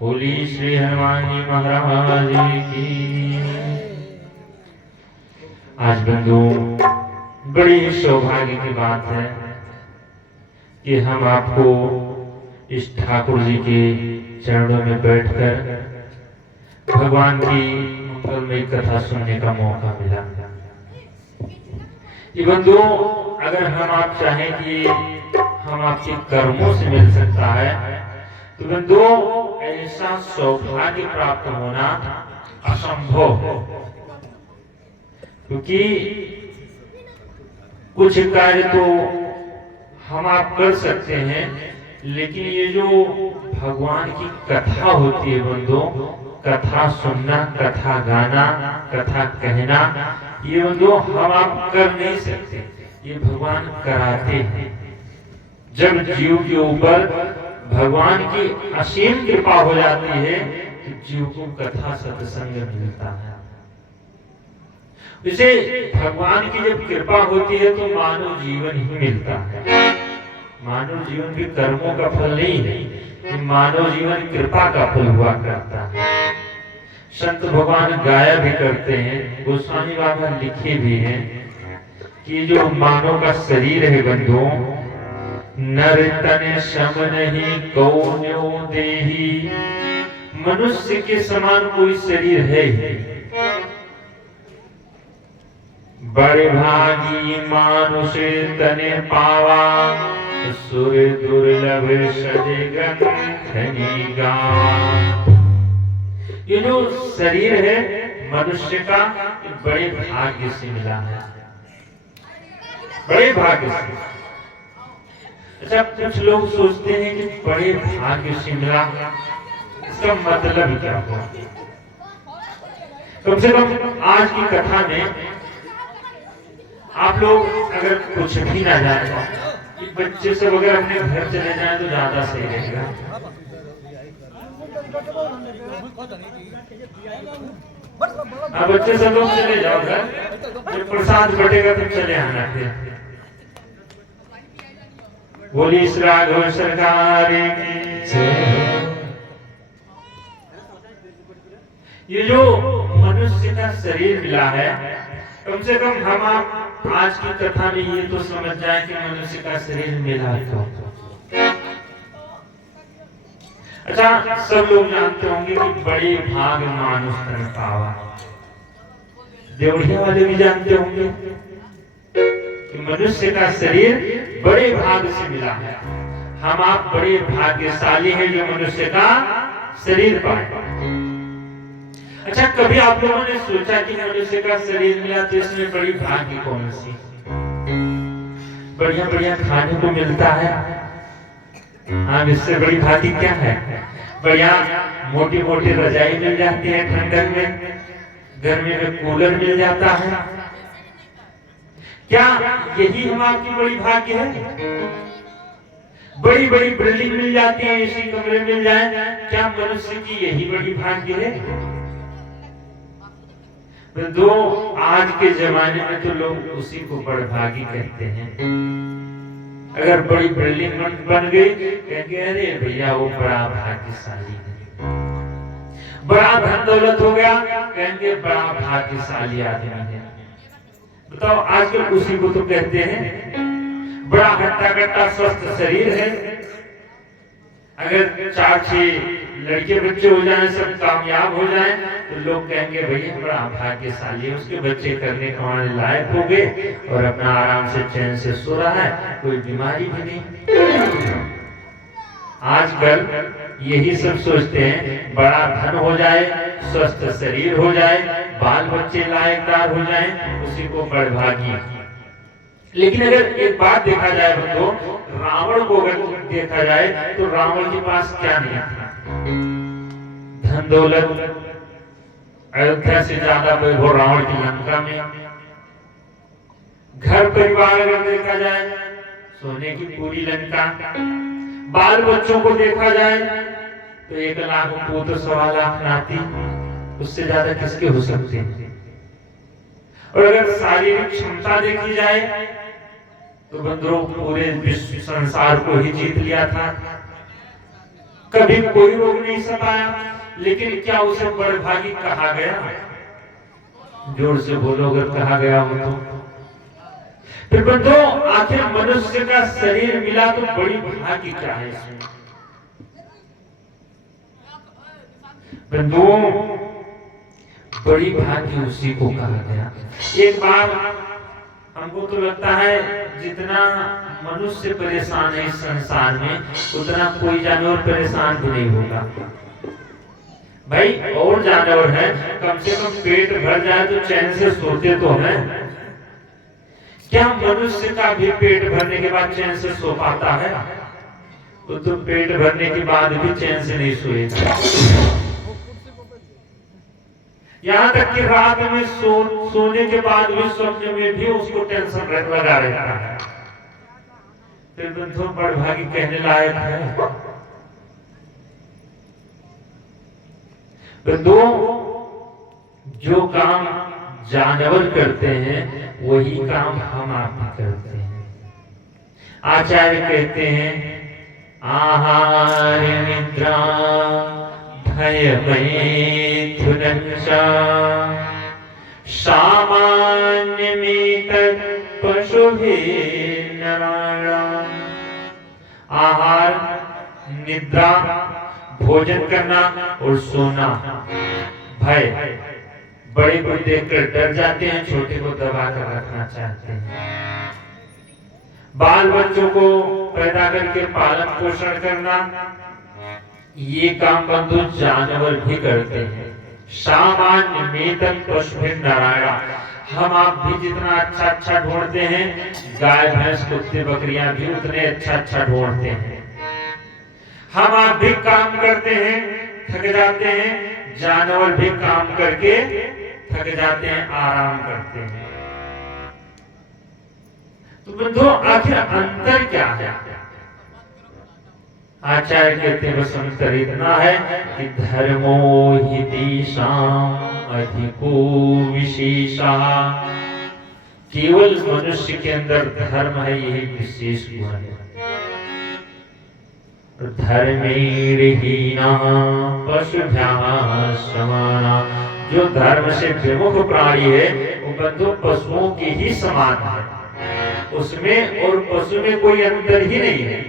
बोली श्री हनुमान जी महाराज की। आज बंधु बड़ी सौभाग्य की बात है कि हम आपको इस ठाकुर जी के चरणों में बैठकर भगवान की मंगलमयी कथा सुनने का मौका मिला। ये बंधु अगर हम आप चाहें कि हम आपके कर्मों से मिल सकता है तो बंधु ऐसा सौभाग्य प्राप्त होना असंभव है, क्योंकि कुछ कार्य तो हम आप कर सकते हैं, लेकिन ये जो भगवान की कथा होती है बंधु, कथा सुनना, कथा गाना, कथा कहना, ये बंधु हम आप कर नहीं सकते, ये भगवान कराते हैं। जब जीव के ऊपर भगवान की असीम कृपा हो जाती है तो जीव को कथा सत्संग मिलता है। इसे भगवान की जब कृपा होती है तो मानव जीवन ही मिलता है। मानव जीवन भी कर्मों का फल नहीं है, कि मानव जीवन कृपा का फल हुआ करता है। संत भगवान गाया भी करते हैं, गोस्वामी बाबा लिखे भी हैं कि जो मानव का शरीर है बंधु, नर तन सम नहीं कौन्यो देही, मनुष्य के समान कोई शरीर है ही। बड़े भागी मानुष तने पावा, सुर दुर्लभ सजे ग्रंथनि गावा। ये जो शरीर है मनुष्य का, बड़े भाग्य से मिला है, बड़े भाग्य से। अच्छा, कुछ लोग सोचते हैं कि बड़े भाग्य से मिला, इसका मतलब क्या हुआ? कम से कम आज की कथा में आप लोग अगर कुछ भी ना जाने, कि बच्चे सब अगर अपने घर चले जाएं तो ज्यादा सही रहेगा। अब बच्चे सब लोग चले जाओ घर, जब प्रसाद बटेगा तो चले आना फिर। बोली श्री राघव सरकार की जय। ये जो मनुष्य का शरीर मिला है, कम से कम हम आप आज की कथा में ये तो समझ जाए कि मनुष्य का शरीर मिला क्यों। अच्छा, सब लोग जानते होंगे कि बड़े भाग मानुष तन पावा। देवड़िया वाले भी जानते होंगे कि मनुष्य का शरीर बड़े भाग से मिला है। हम आप बड़े भाग्यशाली हैं जो मनुष्य का शरीर पाए। अच्छा, कभी आप लोगों ने सोचा कि मनुष्य का शरीर मिला तो इसमें बड़ी भाग्य कौन सी? बढ़िया बढ़िया खाने को मिलता है, हाँ, इससे बड़ी भाग्य क्या है? बढ़िया मोटी मोटी रजाई मिल जाती है ठंडक में, गर्मी में कूलर मिल जाता है। क्या यही हम आपकी बड़ी भाग्य है? बड़ी बड़ी बिल्डिंग मिल जाती है, एसी कमरे मिल जाए, क्या मनुष्य की यही बड़ी भाग्य है? दो आज के जमाने में तो लोग उसी को बड़भागी कहते हैं। अगर बड़ी बिल्डिंग बन गई, कहेंगे अरे भैया वो बड़ा भाग्यशाली है। बड़ा धन दौलत हो गया, कहेंगे बड़ा भाग्यशाली आदमी है। बताओ, आजकल उसी को तो कहते हैं। बड़ा हट्टा कट्टा स्वस्थ शरीर है, अगर 4-6 लड़के बच्चे हो जाएं, सब कामयाब हो जाएं, तो लोग कहेंगे भैया बड़ा भाग्यशाली है, उसके बच्चे करने कमाने लायक हो गए और अपना आराम से चैन से सो रहा है, कोई बीमारी भी नहीं। आजकल यही सब सोचते हैं, बड़ा धन हो जाए, स्वस्थ शरीर हो जाए, बाल बच्चे लायकदार हो जाएं, उसी को बड़भागी। लेकिन अगर एक बात देखा जाए बंधु, रावण को अगर देखा जाए तो रावण के पास क्या नहीं था? धन दौलत, अयोध्या से ज्यादा वैभव रावण की लंका में। घर परिवार अगर देखा जाए, सोने की पूरी लंका। बाल बच्चों को देखा जाए तो 1 लाख पुत्र 1.25 लाख नाती, उससे ज्यादा किसके हो सकते हैं? और अगर शारीरिक क्षमता देखी जाए तो बंदरों पूरे विश्व संसार को ही जीत लिया था। कभी कोई रोग नहीं सताया, लेकिन क्या उसे बड़भागी कहा गया? जोर से बोलो अगर कहा गया हो तो। फिर बंधुओं, आखिर मनुष्य का शरीर मिला तो बड़ी भाग्य क्या है इसमें? बंधुओं, बड़ी भाग्य उसी को कहा गया। एक बार हमको तो लगता है जितना मनुष्य परेशान है इस संसार में, उतना कोई जानवर परेशान भी नहीं होगा। भाई और जानवर है, कम से कम पेट भर जाए तो चैन से सोते तो हैं। क्या मनुष्य का भी पेट भरने के बाद चैन से सो पाता है? वो तो पेट भरने के बाद भी चैन से नहीं सोएगा। यहाँ तक कि रात में सोने के बाद भी स्वप्न में भी उसको टेंशन लगा रहता है। फिर बंधुओं, बड़भागी कहने लायक है। बंधुओं, जो काम जानवर करते हैं वही काम हम आप भी करते हैं। आचार्य कहते हैं, आहार निद्रा भय मैथुनं च सामान्यमेतत् पशुभिः नराणाम्। आहार, निद्रा, भोजन करना और सोना, भय। बड़े को देखकर डर जाते हैं, छोटे को दबा कर रखना चाहते हैं। बाल बच्चों को पैदा करके पालन पोषण करना, ये काम बंधु जानवर भी करते हैं। सामान्य मेतक पशुभिः नराणाम्। हम आप भी जितना अच्छा अच्छा ढूंढते हैं, गाय भैंस कुत्ते बकरियां भी उतने अच्छा अच्छा ढूंढते हैं। हम आप भी काम करते हैं, थक जाते हैं, जानवर भी काम करके थक जाते हैं, आराम करते हैं। तो बंधुओं, आखिर अंतर क्या है? आचार्य कहते हैं बस अंतर इतना है कि धर्मो हि तेषां अधिको विशेषः। केवल मनुष्य के अंदर धर्म है, यही विशेष गुण है। धर्मेण पशुभ्यः समानः। जो धर्म से विमुख प्राणी है वो बंधु पशुओं की ही समान है, उसमें और पशु में कोई अंतर ही नहीं है।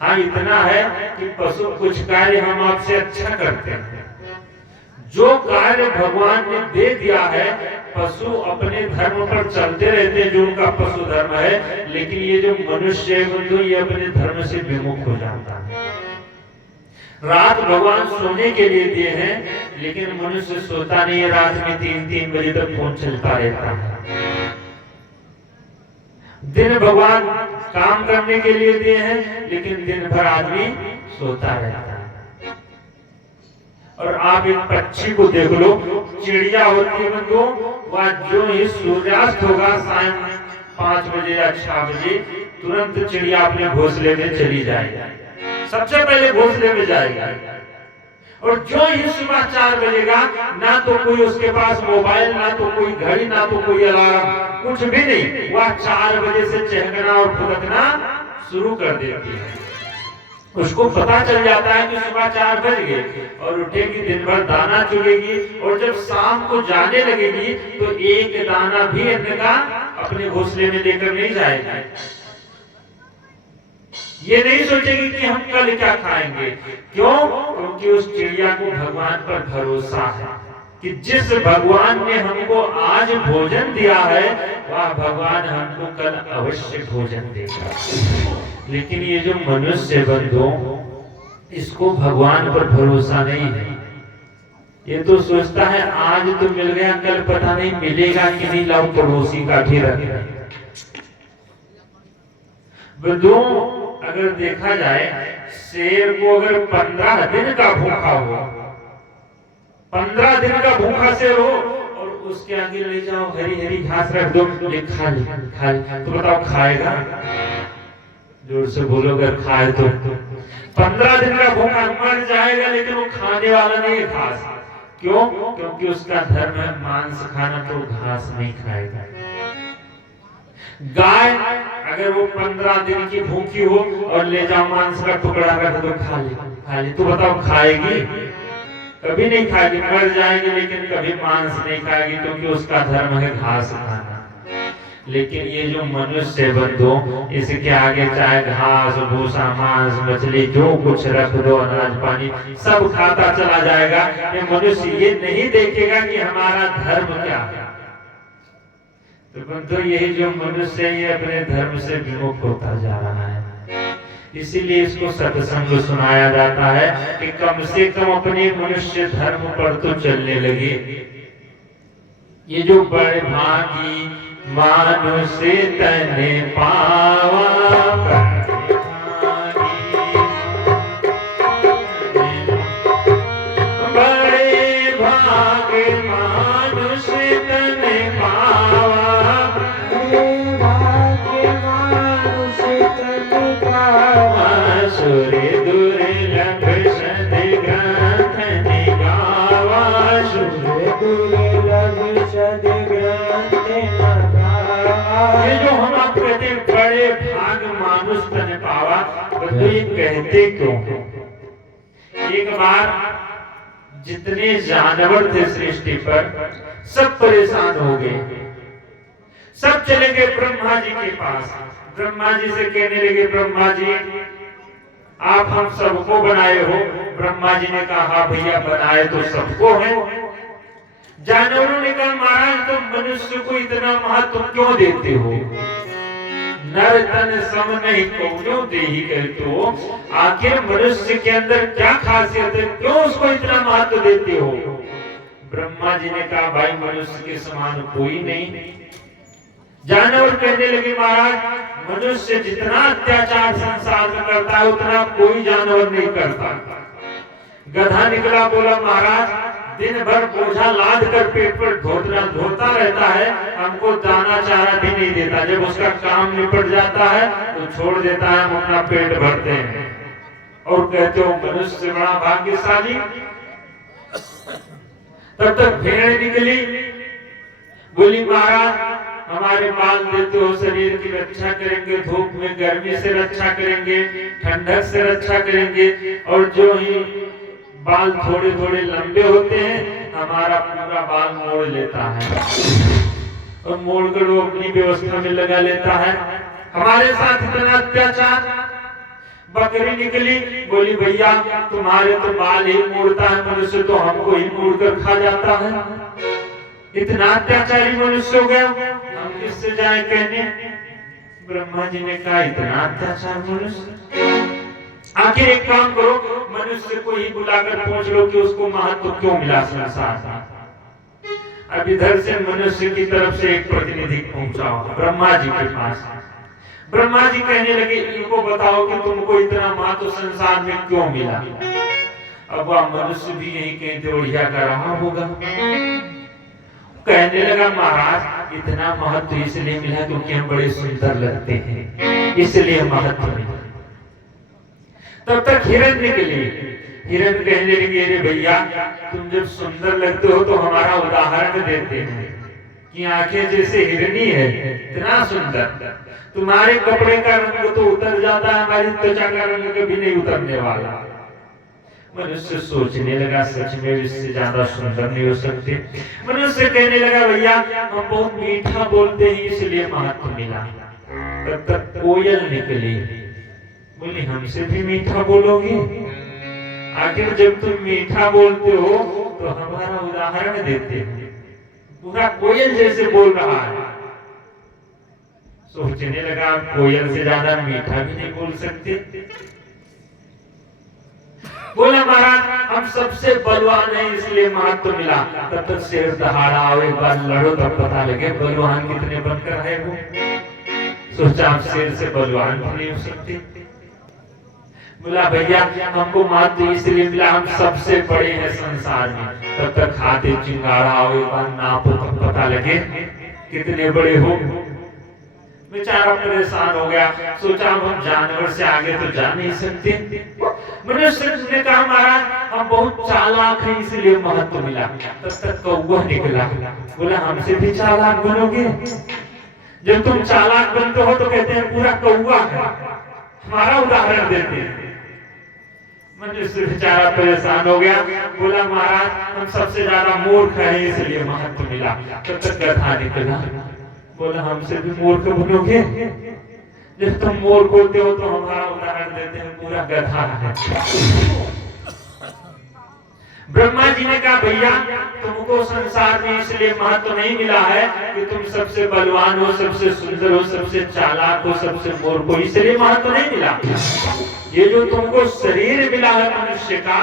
हाँ, इतना है कि पशु कुछ कार्य हम आपसे अच्छा करते हैं। जो कार्य भगवान ने दे दिया है, पशु अपने धर्म पर चलते रहते हैं, जो उनका पशु धर्म है। लेकिन ये जो मनुष्य है बंधु, ये अपने धर्म से विमुख हो जाता है। रात भगवान सोने के लिए दिए हैं, लेकिन मनुष्य सोता नहीं है। रात में 3-3 बजे तक फोन चलता रहता है। दिन भगवान काम करने के लिए दिए हैं, लेकिन दिन भर आदमी सोता रहता है। और आप एक पक्षी को देख लो, चिड़िया होती है बंधु, वह जो ही सूर्यास्त होगा शाम 5 बजे या 6 बजे, तुरंत चिड़िया अपने घोंसले में चली जाएगी, सबसे पहले घोंसले में जाएगा। और जो ही सुबह 4 बजेगा, ना तो कोई उसके पास मोबाइल, ना तो कोई घड़ी, ना तो कोई अलार्म, कुछ भी नहीं। वह 4 बजे से चहकना और फुदकना शुरू कर देती है। उसको पता चल जाता है कि सुबह 4 बज गए, और उठेगी, दिन भर दाना चुगेगी, और जब शाम को जाने लगेगी तो एक दाना भी अन्न का अपने घोंसले में लेकर नहीं जाएगी। ये नहीं सोचेगी कि हम कल क्या खाएंगे। क्यों? क्योंकि उस चिड़िया को भगवान पर भरोसा है कि जिस भगवान ने हमको आज भोजन दिया है, वह भगवान हमको कल अवश्य भोजन देगा। लेकिन ये जो मनुष्य बंधु, इसको भगवान पर भरोसा नहीं है। ये तो सोचता है आज तो मिल गया, कल पता नहीं मिलेगा कि नहीं, लाओ पड़ोसी का भी रख। बंधु, अगर देखा जाए, शेर को अगर 15 दिन का भूखा हो, 15 दिन का भूखा शेर हो, और उसके आगे ले जाओ हरी हरी घास रख दो, खा ले, तो बताओ खाएगा? जोर से बोलो अगर खाए तो। 15 दिन का भूखा मर जाएगा, लेकिन वो खाने वाला नहीं है घास। क्यों? क्योंकि उसका धर्म है मांस खाना, तो घास नहीं खाएगा। गाय अगर वो 15 दिन की भूखी हो और ले जाओ मांस का टुकड़ा कर दो, खा ले, तो बताओ खाएगी? कभी नहीं खाएगी, मर जाएगी लेकिन कभी मांस नहीं खाएगी, क्योंकि उसका धर्म है घास खाना। लेकिन ये जो मनुष्य बंधु, इसके आगे चाहे घास भूसा मांस मछली जो कुछ रख दो, अनाज पानी सब खाता चला जाएगा। ये मनुष्य ये नहीं देखेगा कि हमारा धर्म क्या है। तो बंधु यही जो मनुष्य है ये अपने धर्म से विमुख होता जा रहा है। इसीलिए इसको सत्संग सुनाया जाता है कि कम से कम अपने मनुष्य धर्म पर तो चलने लगे। ये जो बड़े भागी मानुष्य तने पावा, बड़े भाग मानुष्य तने पावा, सूर्य दुर्लभ सद ग्रंथ निगावा, सूर्य दुर्लभ सद ग्रंथ निगावा। ये जो हम आप कहते हैं बड़े भाग मानुष तन पावा, तो ये कहते क्यों? एक बार जितने जानवर थे सृष्टि पर सब परेशान हो गए, सब चले गए ब्रह्मा जी के पास। ब्रह्मा जी से कहने लगे, ब्रह्मा जी आप हम सबको बनाए हो। ब्रह्मा जी ने कहा भैया बनाए तो सबको है। जानवरों ने कहा महाराज तुम मनुष्य को इतना महत्व क्यों देते हो? नर तन सम नहीं कौनो देहि कहते हो। आखिर मनुष्य के अंदर क्या खासियत है, क्यों उसको इतना महत्व देते हो? ब्रह्मा जी ने कहा भाई मनुष्य के समान कोई नहीं। जानवर कहने लगे महाराज मनुष्य जितना अत्याचार संसार में करता है उतना कोई जानवर नहीं करता। गधा निकला, बोला महाराज दिन भर बोझा लाद कर पेट पर ढोता रहता है, हमको दाना चारा भी नहीं देता। जब उसका काम निपट जाता है तो छोड़ देता है, हम अपना पेट भरते हैं और कहते हो मनुष्य से बड़ा भाग्यशाली। तब तक भेड़ निकली, बोली महाराज हमारे बाल देते हो, शरीर की रक्षा करेंगे, धूप में गर्मी से रक्षा करेंगे, ठंडक से रक्षा करेंगे, और जो ही बाल थोड़े थोड़े लंबे होते हैं हमारा पूरा बाल मोड़ लेता है और मोड़कर वो अपनी व्यवस्था में लगा लेता है। हमारे साथ इतना अत्याचार। बकरी निकली, बोली भैया तुम्हारे तो बाल ही मोड़ता है, मनुष्य तो हमको ही मोड़कर खा जाता है। इतना अत्याचारी मनुष्य हो गया, हम किससे जाए कहने? ब्रह्मा जी ने कहा इतना अत्याचार मनुष्य, आखिर एक काम करो मनुष्य को ही बुलाकर पूछ लो कि उसको महत्व क्यों मिला संसार में। अब इधर से मनुष्य की तरफ से एक प्रतिनिधि पहुंचा ब्रह्मा जी के पास। ब्रह्मा जी कहने लगे इनको बताओ कि तुमको इतना महत्व संसार में क्यों मिला? अब वह मनुष्य भी यही कहीं देवड़िया कर रहा होगा। कहने लगा महाराज इतना महत्व इसलिए मिला क्योंकि हम बड़े सुंदर लगते हैं, इसलिए महत्व मिला। तब तक हिरण निकली। हिरण कहने लगी अरे भैया तुम जब सुंदर लगते हो तो हमारा उदाहरण देते हैं कि आंखें जैसे हिरनी है, इतना सुंदर, तुम्हारे कपड़े का रंग तो उतर जाता है, हमारी त्वचा का रंग कभी नहीं उतरने वाला। मनुष्य सोचने लगा सच में इससे ज्यादा सुंदर नहीं हो सकते। मनुष्य कहने लगा भैया हम बहुत मीठा बोलते हैं इसलिए महत्व मिला। तब तक कोयल निकली, बोली हमसे भी मीठा बोलोगे? आखिर जब तुम मीठा बोलते हो तो हमारा उदाहरण देते हैं, पूरा कोयल जैसे बोल रहा है। सोचने लगा कोयल से ज्यादा मीठा भी नहीं बोल सकते। बोला महाराज हम सबसे बलवान है इसलिए महत्व मिला। तब तक शेर दहाड़ा और एक बार लड़ो तब पता लगे बलवान कितने बनकर है वो। सोचा आप शेर से बलवान नहीं हो सकते। बोला भैया हमको महत्व इसलिए मिला हम सबसे बड़े हैं संसार में। तब तक खाते चिंगाड़ा और एक बार नापो तब पता लगे कितने बड़े हो। बेचारा परेशान हो गया, सोचा हम जानवर से आगे तो जा नहीं सकते। मनुष्य ने कहा महाराज हम बहुत चालाक हैं इसलिए महत्व मिला। तब तक कौवा निकला, बोला हमसे भी चालाक बनोगे? जब तुम चालाक बनते हो तो कहते हैं पूरा कौवा है। हमारा उदाहरण देते हैं। मनुष्य बेचारा परेशान हो गया, बोला महाराज हम सबसे ज्यादा मूर्ख हैं इसलिए महत्व मिला। तब तक गधा निकला, बोला हमसे भी मूर्ख बनोगे? जब तुम मूर्ख होते हो तो हमारा उदाहरण देते हैं पूरा गधा है। ब्रह्मा जी ने कहा भैया तुमको संसार में इसलिए महत्व नहीं मिला है कि तुम सबसे बलवान हो, सबसे सुंदर हो, सबसे चालाक हो, सबसे मूर्ख हो, इसलिए महत्व नहीं मिला। ये जो तुमको शरीर मिला है मनुष्य का,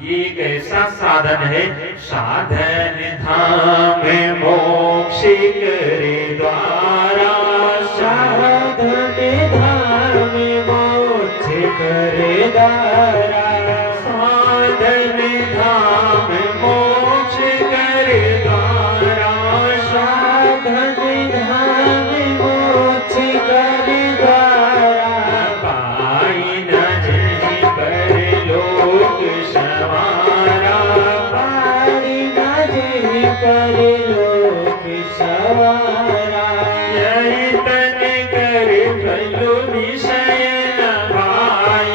ये एक ऐसा साधन है, साधन धाम मोक्ष करे द्वारा, साधन धाम मोक्ष करे द्वारा, साधन धाम मोक्ष करे द्वारा, साधन धाम मोक्ष करे द्वारा, पाई न जही परलोक सवारा, पाई न जही परलोक सवारा, यही तन कर फल विषय न भाई,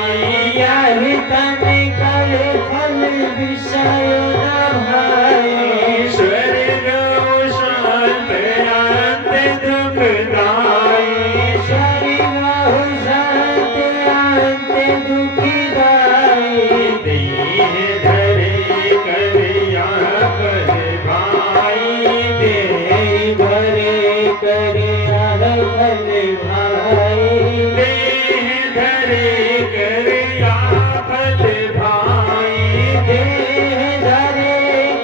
यही तन कर फल विषय न भाई, स्वर्ग शांत अंत दुखदाई, स्वर्ग शांत अंत दुखदाई, देह धरे करिया फल भाई, देह धरे करिया फल भाई, देह धरे करिया फल भाई, देह धरे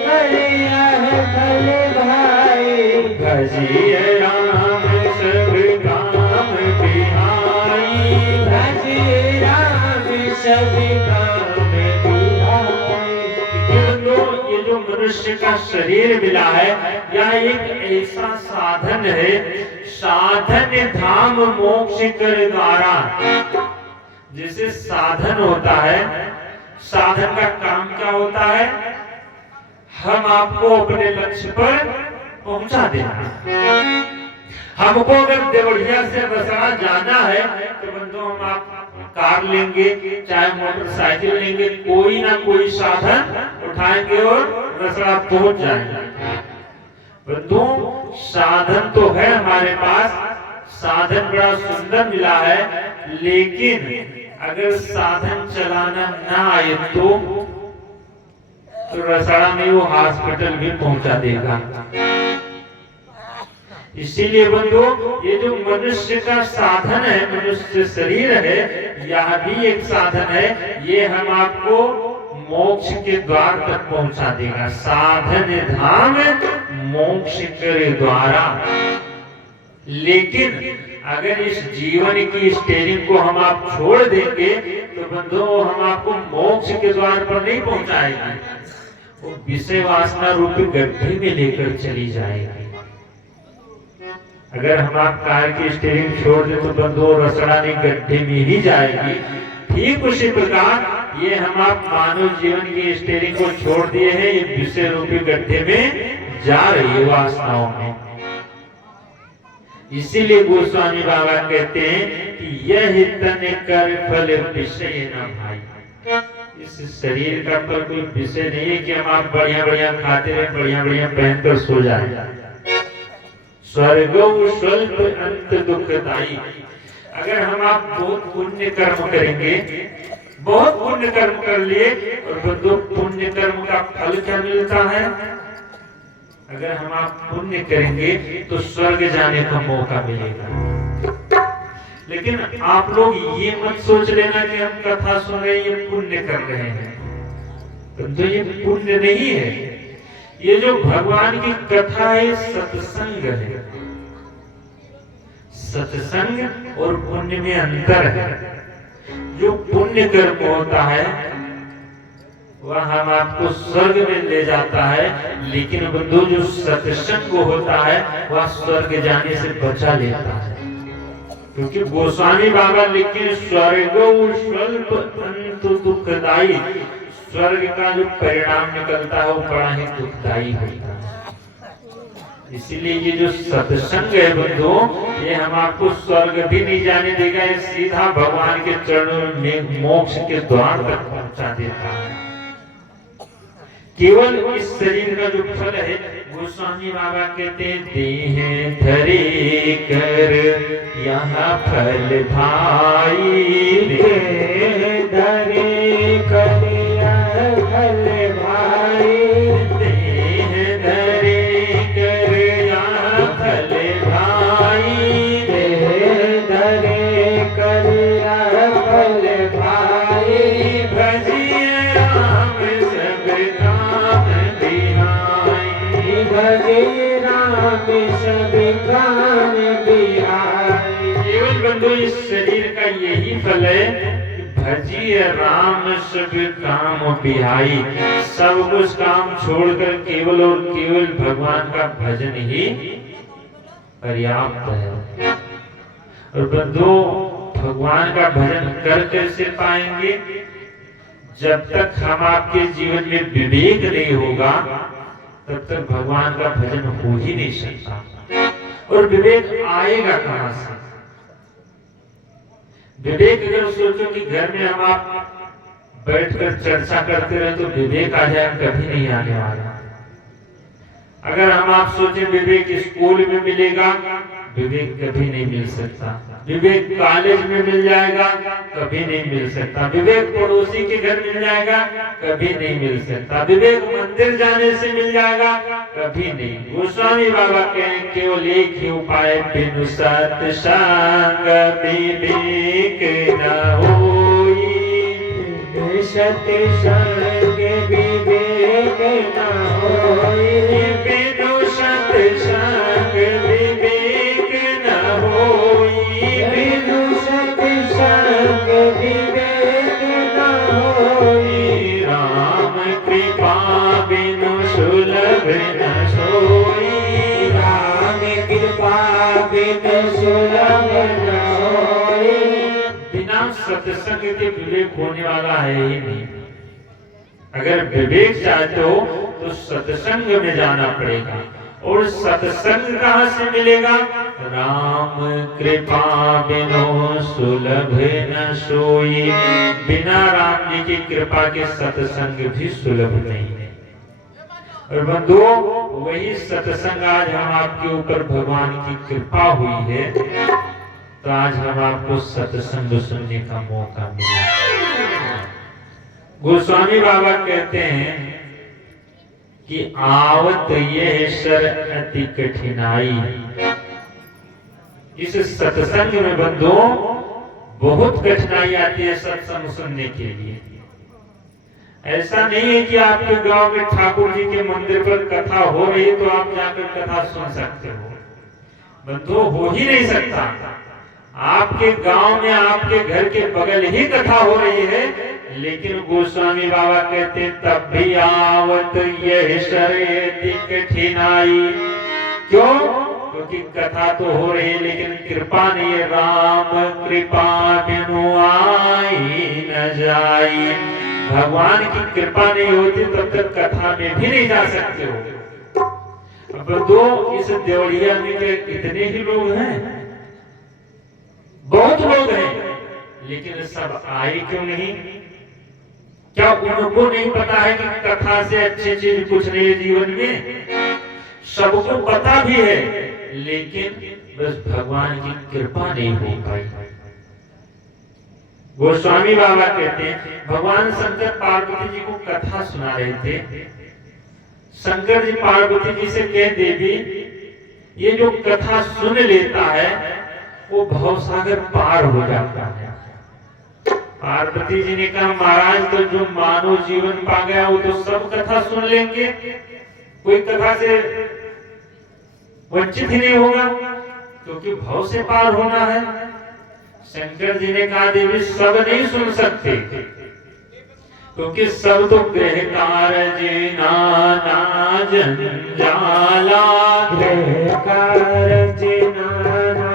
करिया फल भाई, भजिए राम सब काम बिहाई, भजिए राम सब काम बिहाई। ये जो मनुष्य का शरीर मिला है यह एक ऐसा साधन है, साधन धाम मोक्ष कर द्वारा। जैसे साधन होता है, साधन का काम क्या होता है? हम आपको अपने लक्ष्य पर पहुंचा देना। हमको अगर देवरिया से बसरा जाना है तो बंधु हम आप कार लेंगे, चाहे मोटरसाइकिल लेंगे, कोई ना कोई साधन उठाएंगे और बसरा पहुंच जाएंगे। बंधु साधन तो है हमारे पास, साधन बड़ा सुंदर मिला है, लेकिन अगर साधन चलाना ना आए तो रसड़ा में वो हॉस्पिटल भी पहुंचा देगा। इसीलिए बंधु ये जो मनुष्य का साधन है, मनुष्य शरीर है, यह भी एक साधन है। ये हम आपको मोक्ष के द्वार तक पहुंचा देगा। साधन धाम मोक्ष के द्वारा। लेकिन अगर इस जीवन की स्टीयरिंग को हम आप छोड़ देंगे तो बंधु हम आपको मोक्ष के द्वार पर नहीं पहुंचाएंगे, वो विषय वासना रूपी गड्ढे में लेकर चली जाएगी। अगर हम आप कार की स्टीयरिंग छोड़ दे तो बंधु रसड़ानी गड्ढे में ही जाएगी। ठीक उसी प्रकार ये हम आप मानव जीवन की स्टीयरिंग को छोड़ दिए हैं, ये विषय रूपी गड्ढे में जा रही है वासनाओं में। इसीलिए गोस्वामी बाबा कहते हैं कि यह तन कर फल विषय न भाई। इस शरीर का पर कोई विषय नहीं है कि हम आप बढ़िया बढ़िया खाते रहे, बढ़िया बढ़िया पहनकर सो जाए। स्वर्गो स्वल्प अंत दुखदाई। अगर हम आप बहुत पुण्य कर्म करेंगे, बहुत पुण्य कर्म कर लिए और बंधु पुण्य कर्म का फल क्या मिलता है? अगर हम आप पुण्य करेंगे तो स्वर्ग जाने का मौका मिलेगा। लेकिन आप लोग ये मत सोच लेना कि हम कथा सुन रहे हैं ये पुण्य कर रहे हैं, तो ये पुण्य नहीं है। ये जो भगवान की कथा है सत्संग है। सत्संग और पुण्य में अंतर है। जो पुण्य कर्म होता है वह हम आपको स्वर्ग में ले जाता है, लेकिन बंधु जो सत्संग होता है वह स्वर्ग जाने से बचा लेता है। क्योंकि गोस्वामी बाबा लिखे स्वर्गो स्वल्प अंत दुखदाई। स्वर्ग का जो परिणाम निकलता है वो बड़ा ही दुखदाई होता है। इसीलिए ये जो सत्संग है बंधु, ये हम आपको स्वर्ग भी नहीं जाने देगा, ये सीधा भगवान के चरणों में मोक्ष के द्वार तक पहुंचा देता है। केवल इस शरीर का जो फल है, गोस्वामी बाबा कहते हैं देह धरे कर यहाँ फल भाई, देह धरे कर यहाँ फल भाई, देह धरे कर यहाँ फल भाई, देह धरे कर यहाँ फल भाई, भजिए राम सब काम बिहाई, भजिए राम सब काम बिहाई। केवल बंधु इस शरीर का यही फल है, भजिए राम सब काम बिहाई, सब कुछ काम छोड़कर केवल और केवल भगवान का भजन ही पर्याप्त है। और बंधु भगवान का भजन कर कैसे पाएंगे? जब तक हम आपके जीवन में विवेक नहीं होगा तब तक भगवान का भजन हो ही नहीं सकता। और विवेक आएगा कहां से? विवेक अगर सोचो कि घर में हम आप बैठकर चर्चा करते रहे तो विवेक आ जाए, कभी नहीं आने वाला। अगर हम आप सोचे विवेक स्कूल में मिलेगा, विवेक कभी नहीं मिल सकता। विवेक कॉलेज में मिल जाएगा, कभी नहीं मिल सकता। विवेक पड़ोसी के घर मिल जाएगा, कभी नहीं मिल सकता। विवेक मंदिर जाने से मिल जाएगा, कभी नहीं। गोस्वामी बाबा कहें केवल एक ही उपाय, बिनु सत्संग विवेक न होई, सत्संग विवेक न होई, बिनु सत्संग विवेक न होई, बिनु सत्संग विवेक न होई, राम कृपा बिनु सुलभ न सोई, राम कृपा बिनु सुलभ न सोई। बिना सत्संग के विवेक होने वाला है ही नहीं। अगर विवेक चाहते हो तो सत्संग में जाना पड़ेगा। और सत्संग कहां से मिलेगा? राम कृपा बिनु सुलभ न सोई, बिना राम जी की कृपा के सत्संग भी सुलभ नहीं है। और बंधु वही सत्संग आज हम आपके ऊपर भगवान की कृपा हुई है तो आज हम आपको सत्संग सुनने का मौका मिला। गोस्वामी बाबा कहते हैं कि आवत ये सर अति कठिनाई। इस सत्संग में बंधु बहुत कठिनाई आती है सत्संग सुनने के लिए। ऐसा नहीं है कि आपके गांव में ठाकुर जी के मंदिर पर कथा हो रही है तो आप जाकर कथा सुन सकते हो। बंधु हो ही नहीं सकता। आपके गांव में आपके घर के बगल ही कथा हो रही है, लेकिन गोस्वामी बाबा कहते तब भी आवत यह शर्यति कठिनाई। क्यों? क्योंकि कथा तो हो रही है लेकिन कृपा नहीं है। राम कृपा बिनु आई न जाई। भगवान की कृपा नहीं होती तब तक कथा में भी नहीं जा सकते हो। अब दो इस देवड़िया में के कितने ही लोग हैं? बहुत लोग हैं, लेकिन सब आए क्यों नहीं? क्या उनको नहीं पता है कि कथा से अच्छी चीज कुछ नहीं है जीवन में? सबको पता भी है, लेकिन बस भगवान की कृपा नहीं हो पाई। गोस्वामी बाबा कहते हैं भगवान शंकर पार्वती जी को कथा सुना रहे थे। शंकर जी पार्वती जी से कह देवी ये जो कथा सुन लेता है वो भवसागर पार हो जाता है। पार्वती जी ने कहा महाराज तो जो मानव जीवन पा गया वो तो सब कथा सुन लेंगे, कोई कथा से वंचित ही नहीं होगा क्योंकि भव से पार होना है। शंकर जी ने कहा देवी सब नहीं सुन सकते क्योंकि सब तो ग्रह कार्य नाना जंजाला, ग्रह कार्य नाना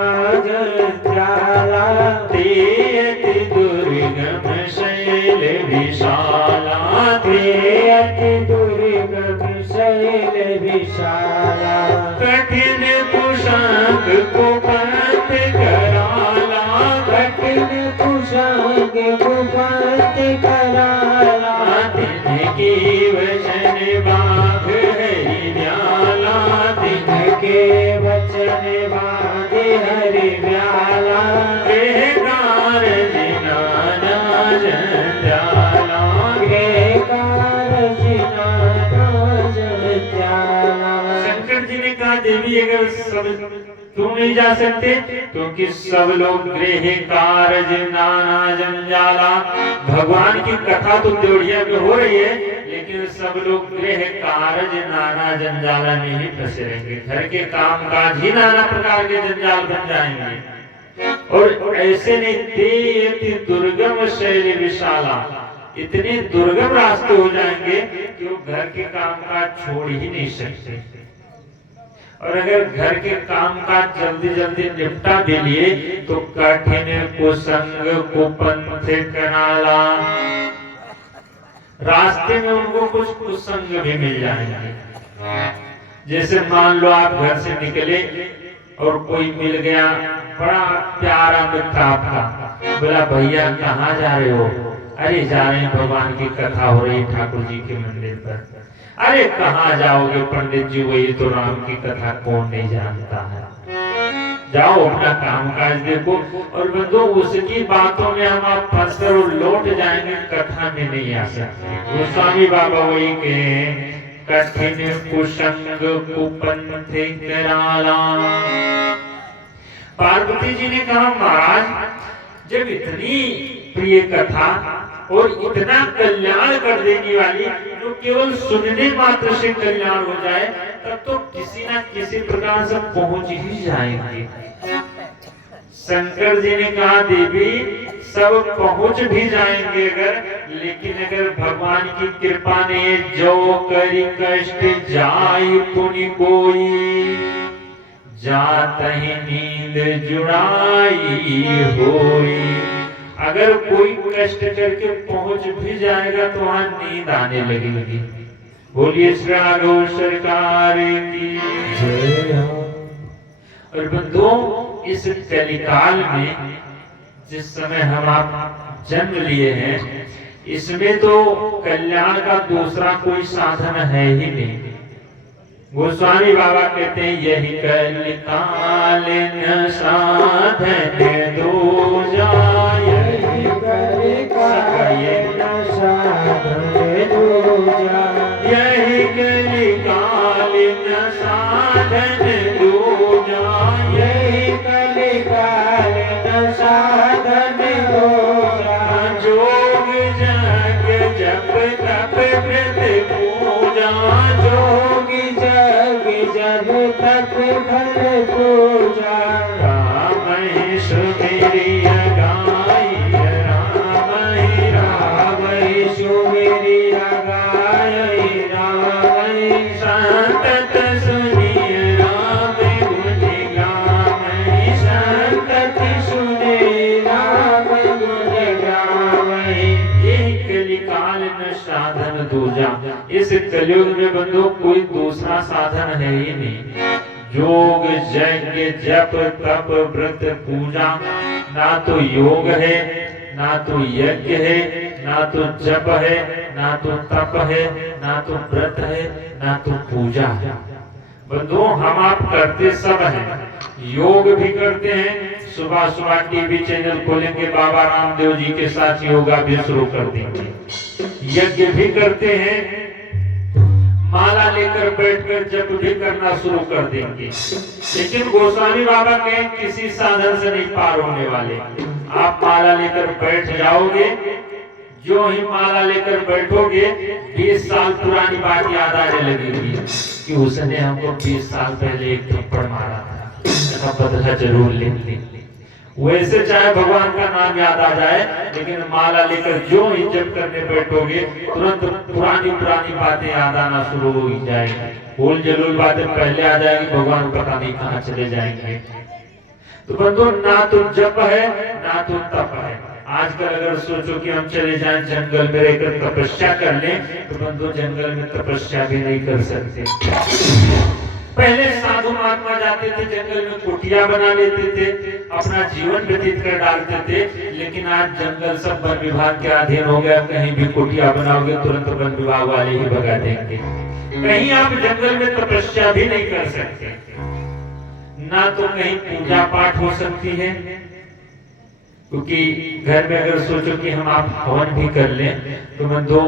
जंजाला, तेयति दुर्गम शैल विशाला, तेयति दुर्गम शैल विशाला। विशाला, कठिन कुशंग कुपथ कराला, कठिन कुशंग कुपथ कराला, तिनकी वचन बाघ हरि व्याला, तिनके वचन बाध हरि व्याला, गृह कारज नाना जंजाला, गृह कारज नाना जंजाला। शंकर जी ने कहा देवी अगर सब क्यों नहीं जा सकते, क्योंकि सब लोग गृह कारज नाना जंजाला, भगवान की कथा तो देवड़िया में हो रही है, लेकिन सब लोग गृह कारज नाना जंजाला में ही फंसे रहेंगे। घर के काम काज ही नाना प्रकार के जंजाल बन जाएंगे। और ऐसे नहीं ते दुर्गम शैल विशाला, इतने दुर्गम रास्ते हो जाएंगे कि वो घर के काम काज छोड़ ही नहीं सकते। और अगर घर के काम काज जल्दी जल्दी निपटा भी लिए तो कठिन कुसंग कुपंथ कराला, रास्ते में उनको कुछ कुसंग भी मिल जाएंगे। जैसे मान लो आप घर से निकले और कोई मिल गया बड़ा प्यारा मित्र आपका, बोला भैया कहाँ जा रहे हो? अरे जा रहे हैं भगवान की कथा हो रही ठाकुर जी के मंदिर पर। अरे कहाँ जाओगे पंडित जी, वही तो राम की कथा कौन नहीं जानता है, जाओ अपना काम काज देखो। और बंधु उसकी बातों में हम आप फंसकर लौट जाएंगे, कथा में नहीं आ सकते। गोस्वामी बाबा वही के कठिन कुसंग कुपंथ कराला। पार्वती जी ने कहा महाराज जब इतनी प्रिय कथा और इतना कल्याण कर देने वाली, तो केवल सुनने मात्र से कल्याण हो जाए तब तो किसी ना किसी प्रकार से पहुंच ही जाएंगे। शंकर जी ने कहा देवी सब पहुंच भी जाएंगे अगर, लेकिन अगर भगवान की कृपा ने जो करी कष्ट जाई पुनि कोई, जात ही नींद जुड़ाई होई। अगर कोई कष्ट करके पहुंच भी जाएगा तो वहां नींद आने लगेगी। बोलिए श्री राघव सरकार की जय। और बंधुओं इस कलिकाल में जिस समय हम आप जन्म लिए हैं, इसमें तो कल्याण का दूसरा कोई साधन है ही नहीं। गोस्वामी बाबा कहते हैं यही कलिकाल न साधन दूजा, यही कलिकाल न साधन दूजा, यही कलिकाल न साधन दूजा, यही कलिकाल न साधन दूजा। जोग जग जप तप व्रत पूजा, जोगी जग जब तक भर पूजा, राम सुमेरी गाई राम राम सुमेरी गाय राम, संतत सुनिए राम गुण गाम, संतत सुने राम गुण गावै। यही कलिकाल न साधन दूजा। इस कलयुग में बंधु कोई दूसरा साधन है ही नहीं। योग यज्ञ जप तप व्रत पूजा, ना तो योग है, ना तो यज्ञ है, ना तो जप है, ना तो तप है, ना तो व्रत है, ना तो पूजा है। बंधुओं हम आप करते सब हैं, योग भी करते हैं, सुबह सुबह टीवी चैनल खोलेंगे बाबा रामदेव जी के साथ योगा भी शुरू कर देंगे। यज्ञ भी करते हैं, माला लेकर बैठकर जप भी करना शुरू कर देंगे। लेकिन गोस्वामी बाबा के किसी साधन से नहीं पार होने वाले। आप माला लेकर बैठ जाओगे, जो ही माला लेकर बैठोगे 20 साल पुरानी बात याद आने लगेगी कि उसने हमको 20 साल पहले एक थप्पड़ मारा था, इसका बदला जरूर ले। वैसे चाहे भगवान का नाम याद आ जाए, लेकिन माला लेकर जो ही जप करने बैठोगे तुरंत पुरानी पुरानी बातें याद आना शुरू हो जाएगी। भूल जरूर बातें पहले आ जाएगी, भगवान पता नहीं कहाँ चले जाएंगे। तो बंधु ना तो जप है ना तो तप है। आजकल अगर सोचो कि हम चले जाएं जंगल में रहकर तपस्या कर लें तो बंधु जंगल में तपस्या भी नहीं कर सकते। पहले साधु महात्मा जाते थे जंगल में, कुटिया बना लेते थे, अपना जीवन व्यतीत कर डालते थे। लेकिन आज जंगल सब वन विभाग के अधीन हो गया, कहीं भी कुटिया बनाओगे तुरंत वन विभाग वाले ही भगा देंगे। कहीं आप जंगल में तपस्या भी नहीं कर सकते, ना तो कहीं पूजा पाठ हो सकती है, क्योंकि घर में अगर सोचो कि हम आप हवन भी कर लें तो बंधु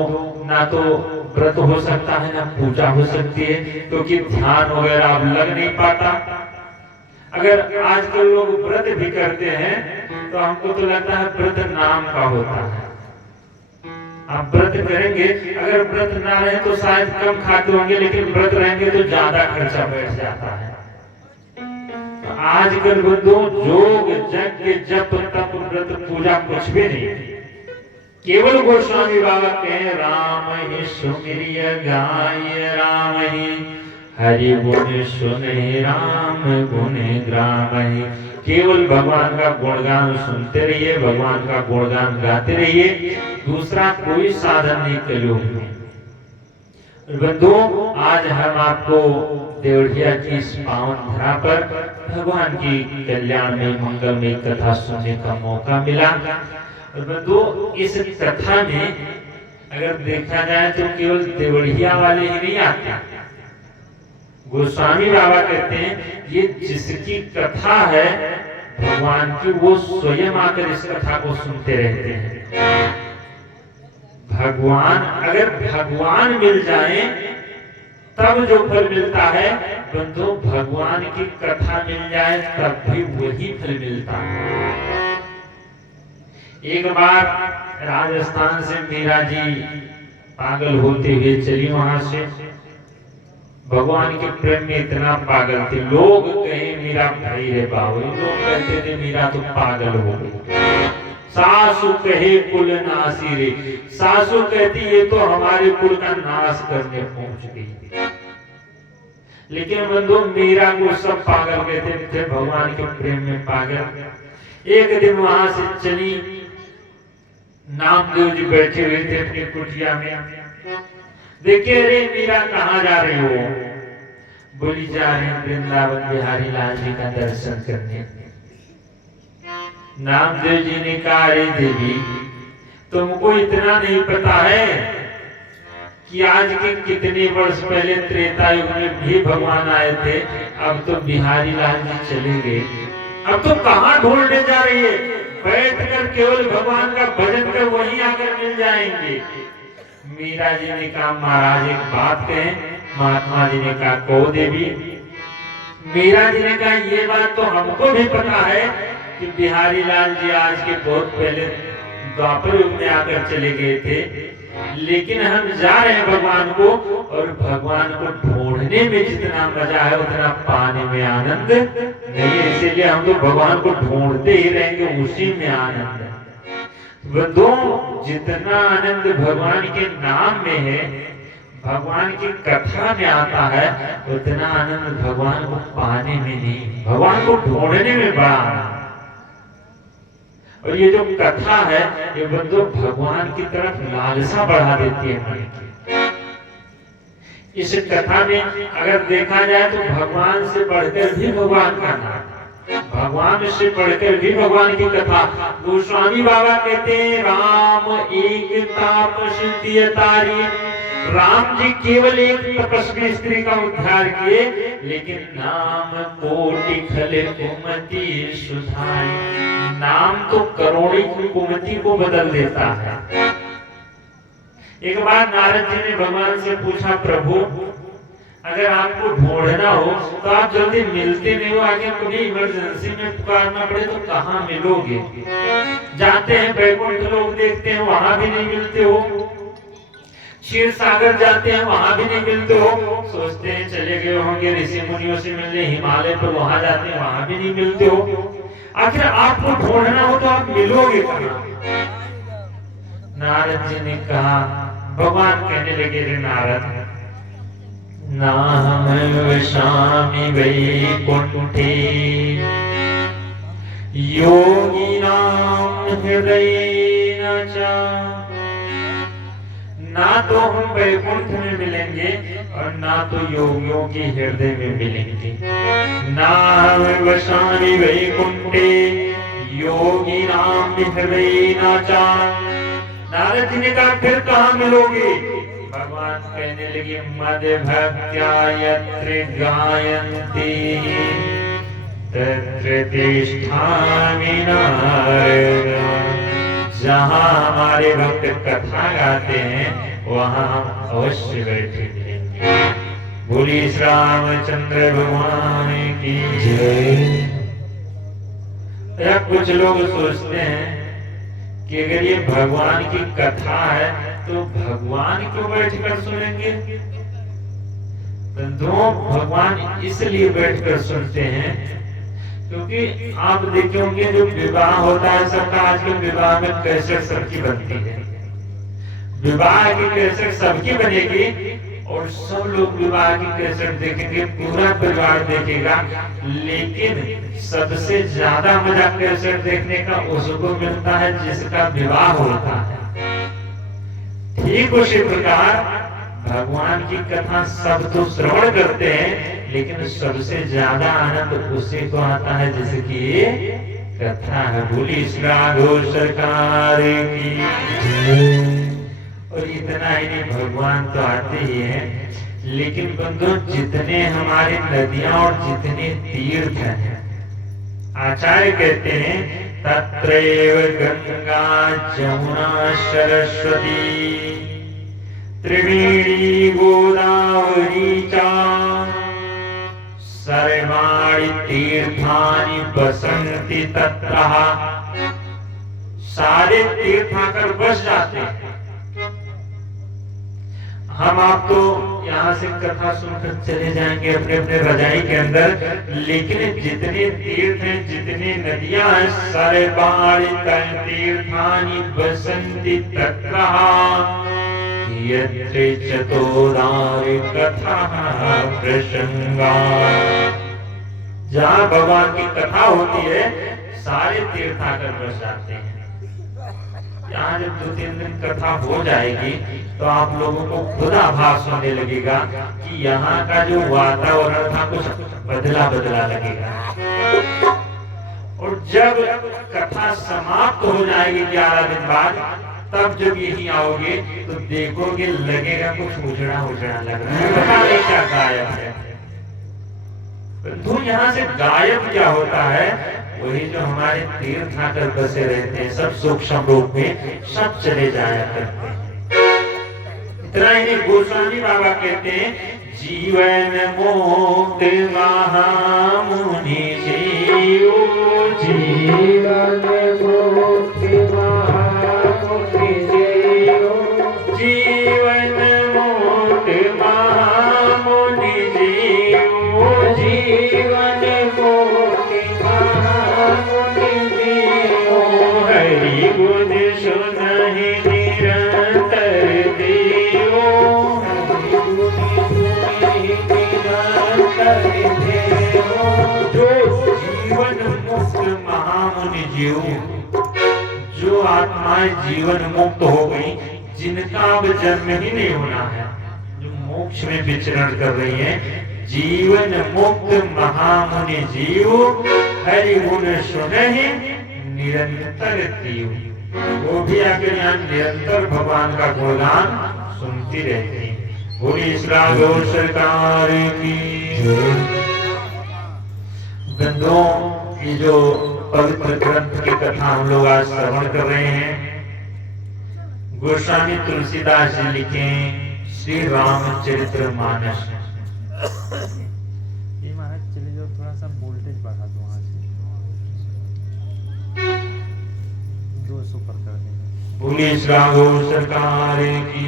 ना तो व्रत हो सकता है ना पूजा हो सकती है, क्योंकि ध्यान वगैरह अब लग नहीं पाता। अगर आजकल लोग व्रत भी करते हैं तो हमको तो लगता है व्रत नाम का होता है। आप व्रत करेंगे, अगर व्रत ना रहे तो शायद कम खाते होंगे, लेकिन व्रत रहेंगे तो ज्यादा खर्चा बैठ जाता है। आजकल बंधु योग यज्ञ जप तप व्रत पूजा कुछ भी नहीं, केवल गोस्वामी बाबा कहे राम ही सुमिरिय गाय, राम ही हरि गुण सुने, राम गुण ग्राम ही। केवल भगवान का गुणगान सुनते रहिए, भगवान का गुणगान गाते रहिए, दूसरा कोई साधन नहीं करो। बंधु आज हम आपको देवढ़िया की इस पावन धरा पर भगवान की कल्याण में मंगल में कथा सुनने का मौका मिला। और बंधु इस कथा में अगर देखा जाए तो केवल देवढ़िया वाले ही नहीं आते, गोस्वामी बाबा कहते हैं ये जिसकी कथा है भगवान की वो स्वयं आकर इस कथा को सुनते रहते हैं। भगवान अगर भगवान मिल जाए तब जो फल मिलता है बंधु, भगवान की कथा मिल जाए तब भी वही फल मिलता है। एक बार राजस्थान से मीरा जी पागल होते हुए चली वहां से, भगवान के प्रेम में इतना पागल थे। लोग कहे मीरा भाई रे बाबू, लोग कहते थे मीरा तो पागल हो गई। सासु कहे कुल नासी रे, सासु कहती ये तो हमारे कुल का नाश करने पहुंच गई। लेकिन बंधु मीरा को सब पागल कहते थे, भगवान के प्रेम में पागल। एक दिन वहां से चली, नामदेव जी बैठे हुए थे अपनी कुटिया में, देखिए रे मीरा कहाँ जा रही हो? बोली जा रहे हैं वृंदावन बिहारी लाल जी का दर्शन करने। नामदेव जी ने कहा अरे देवी तुमको इतना नहीं पता है कि आज के कितने वर्ष पहले त्रेता युग में भी भगवान आए थे, अब तो बिहारी लाल जी चले गए, अब तो कहाँ ढूंढने जा रही है? बैठकर केवल भगवान का भजन कर वहीं आकर मिल जाएंगे। मीरा जी ने कहा महाराज एक बात कहें। महात्मा जी ने कहा कहो देवी। मीरा जी ने कहा ये बात तो हमको भी पता है कि बिहारी लाल जी आज के बहुत पहले द्वापर युग में आकर चले गए थे, लेकिन हम जा रहे हैं भगवान को, और भगवान को ढूंढने में जितना मजा है उतना पाने में आनंद नहीं है, इसीलिए हम तो भगवान को ढूंढते ही रहेंगे, उसी में आनंद है। बंधु जितना आनंद भगवान के नाम में है, भगवान की कथा में आता है, उतना आनंद भगवान को पाने में नहीं, भगवान को ढूंढने में बड़ा आनंद। और ये जो कथा है ये बंधु भगवान की तरफ लालसा बढ़ा देती है मन की। इस कथा में अगर देखा जाए तो भगवान से बढ़कर भी भगवान का नाम, भगवान से बढ़कर भी भगवान की कथा। गोस्वामी बाबा कहते हैं राम एक तापसी तारी, राम जी केवल एक तपस्वी स्त्री का उद्धार किए, लेकिन नाम कोटि खले कुमति सुधारी, नाम तो करोड़ी की कुमति को बदल देता है। एक बार नारद जी ने भगवान से पूछा प्रभु अगर आपको ढूंढना हो तो आप जल्दी मिलते नहीं हो, आगे कभी इमरजेंसी में पुकारना पड़े तो कहाँ मिलोगे? जाते हैं बैकुंठ लोग देखते हैं वहां भी नहीं मिलते हो, क्षीर सागर जाते हैं वहां भी नहीं मिलते हो, सोचते हैं चले गए होंगे ऋषि मुनियों से मिलने हिमालय पर, वहां जाते हैं वहां भी नहीं मिलते हो, आखिर आपको ढूंढना हो तो आप मिलोगे कहाँ? नारद जी ने कहा, भगवान कहने लगे रे नारद, नाम वशामि वैकुंठे योगिनां हृदये ना तो हम वैकुंठ में मिलेंगे और ना तो योगियों के हृदय में मिलेंगे। ना वसामि वैकुंठे योगी नाम हृदय नाचा। नारद जी ने कहा फिर कहाँ मिलोगे? भगवान कहने लगे मद भक्त्या यत्र गायन्ति तत्र तिष्ठामि नारद। जहाँ हमारे भक्त कथा गाते हैं वहाँ हम अवश्य बैठे मिलेंगे। बोलिए श्री रामचंद्र भगवान की जय। या कुछ लोग सोचते हैं कि अगर ये भगवान की कथा है तो भगवान क्यों बैठकर सुनेंगे? बंधुओं, भगवान इसलिए बैठकर सुनते हैं क्योंकि आप देखोगे जो विवाह होता है सबका, आजकल विवाह में कैसेट सबकी बनती है। विवाह की कैसेट सबकी बनेगी और सब लोग विवाह की कैसेट देखेंगे, पूरा परिवार देखेगा, लेकिन सबसे ज्यादा मजा कैसेट देखने का उसको मिलता है जिसका विवाह होता है। ठीक उसी प्रकार भगवान की कथा सब तो श्रवण करते हैं, लेकिन सबसे ज्यादा आनंद उसी को आता है जिसकी कथा है। बोली श्री राघव सरकार की। और इतना ही नहीं, भगवान तो आते ही हैं, लेकिन बंधु जितने हमारे नदियां और जितने तीर्थ हैं, आचार्य कहते हैं तत्रैव गंगा जमुना सरस्वती त्रिवेणी गोदावरी चा सर्वाणि तीर्थानि बसन्ति तत्रः। सारे तीर्थ आकर बस जाते हैं। हम आपको यहाँ से कथा सुनकर चले जाएंगे अपने अपने रजाई के अंदर, लेकिन जितने तीर्थ हैं, जितने नदियां हैं, सर्वाणि तीर्थानि बसन्ति तत्रः यत्र चतुरार्य कथा प्रसंगा। जहाँ भगवान की कथा होती है सारे तीर्थ आकर बस जाते हैं। यहाँ जब 2-3 दिन कथा हो जाएगी तो आप लोगों को खुद आभास होने लगेगा कि यहाँ का जो वातावरण था कुछ बदला बदला लगेगा। और जब कथा समाप्त हो जाएगी 11 दिन बाद, तब जब यही आओगे तो देखोगे लगेगा कुछ उजड़ा उजड़ा लग रहा है, पता नहीं क्या गायब है। तो यहाँ से गायब क्या होता है? वही जो हमारे तीर्थ आकर बसे रहते हैं, सब सूक्ष्म रूप में सब चले जाया करते हैं। इतना ही नहीं, गोस्वामी बाबा कहते हैं जीवन मुक्त महामुनि जीव, जीवन मुक्त महामुनि जीव, जीवन मुक्त महामुनि जीव, जीवन मुक्त महामुनि जीव। हरि गुण सुनहि निरंतर देव, जो जीवन मुक्त महामुनि जीव, जो आत्माएं जीवन मुक्त हो गई, जिनका अब जन्म ही नहीं होना है, जो मोक्ष में विचरण कर रही हैं, जीवन मुक्त महामुनि जीव हरि गुण सुनहि निरंतर देव। वो भी आकर यहाँ निरंतर भगवान का गुणगान सुनती रहती है। बोली श्री राघव सरकार की। बंधुओं, ये जो पवित्र ग्रंथ की कथा हम लोग आज श्रवण कर रहे हैं, गोस्वामी तुलसीदास जी लिखे श्री रामचरित्र मानस। ये महाराज चले जाओ, थोड़ा सा वोल्टेज बढ़ा दो वहां से, 200 पर कर देंगे। बोली श्री राघव सरकार की।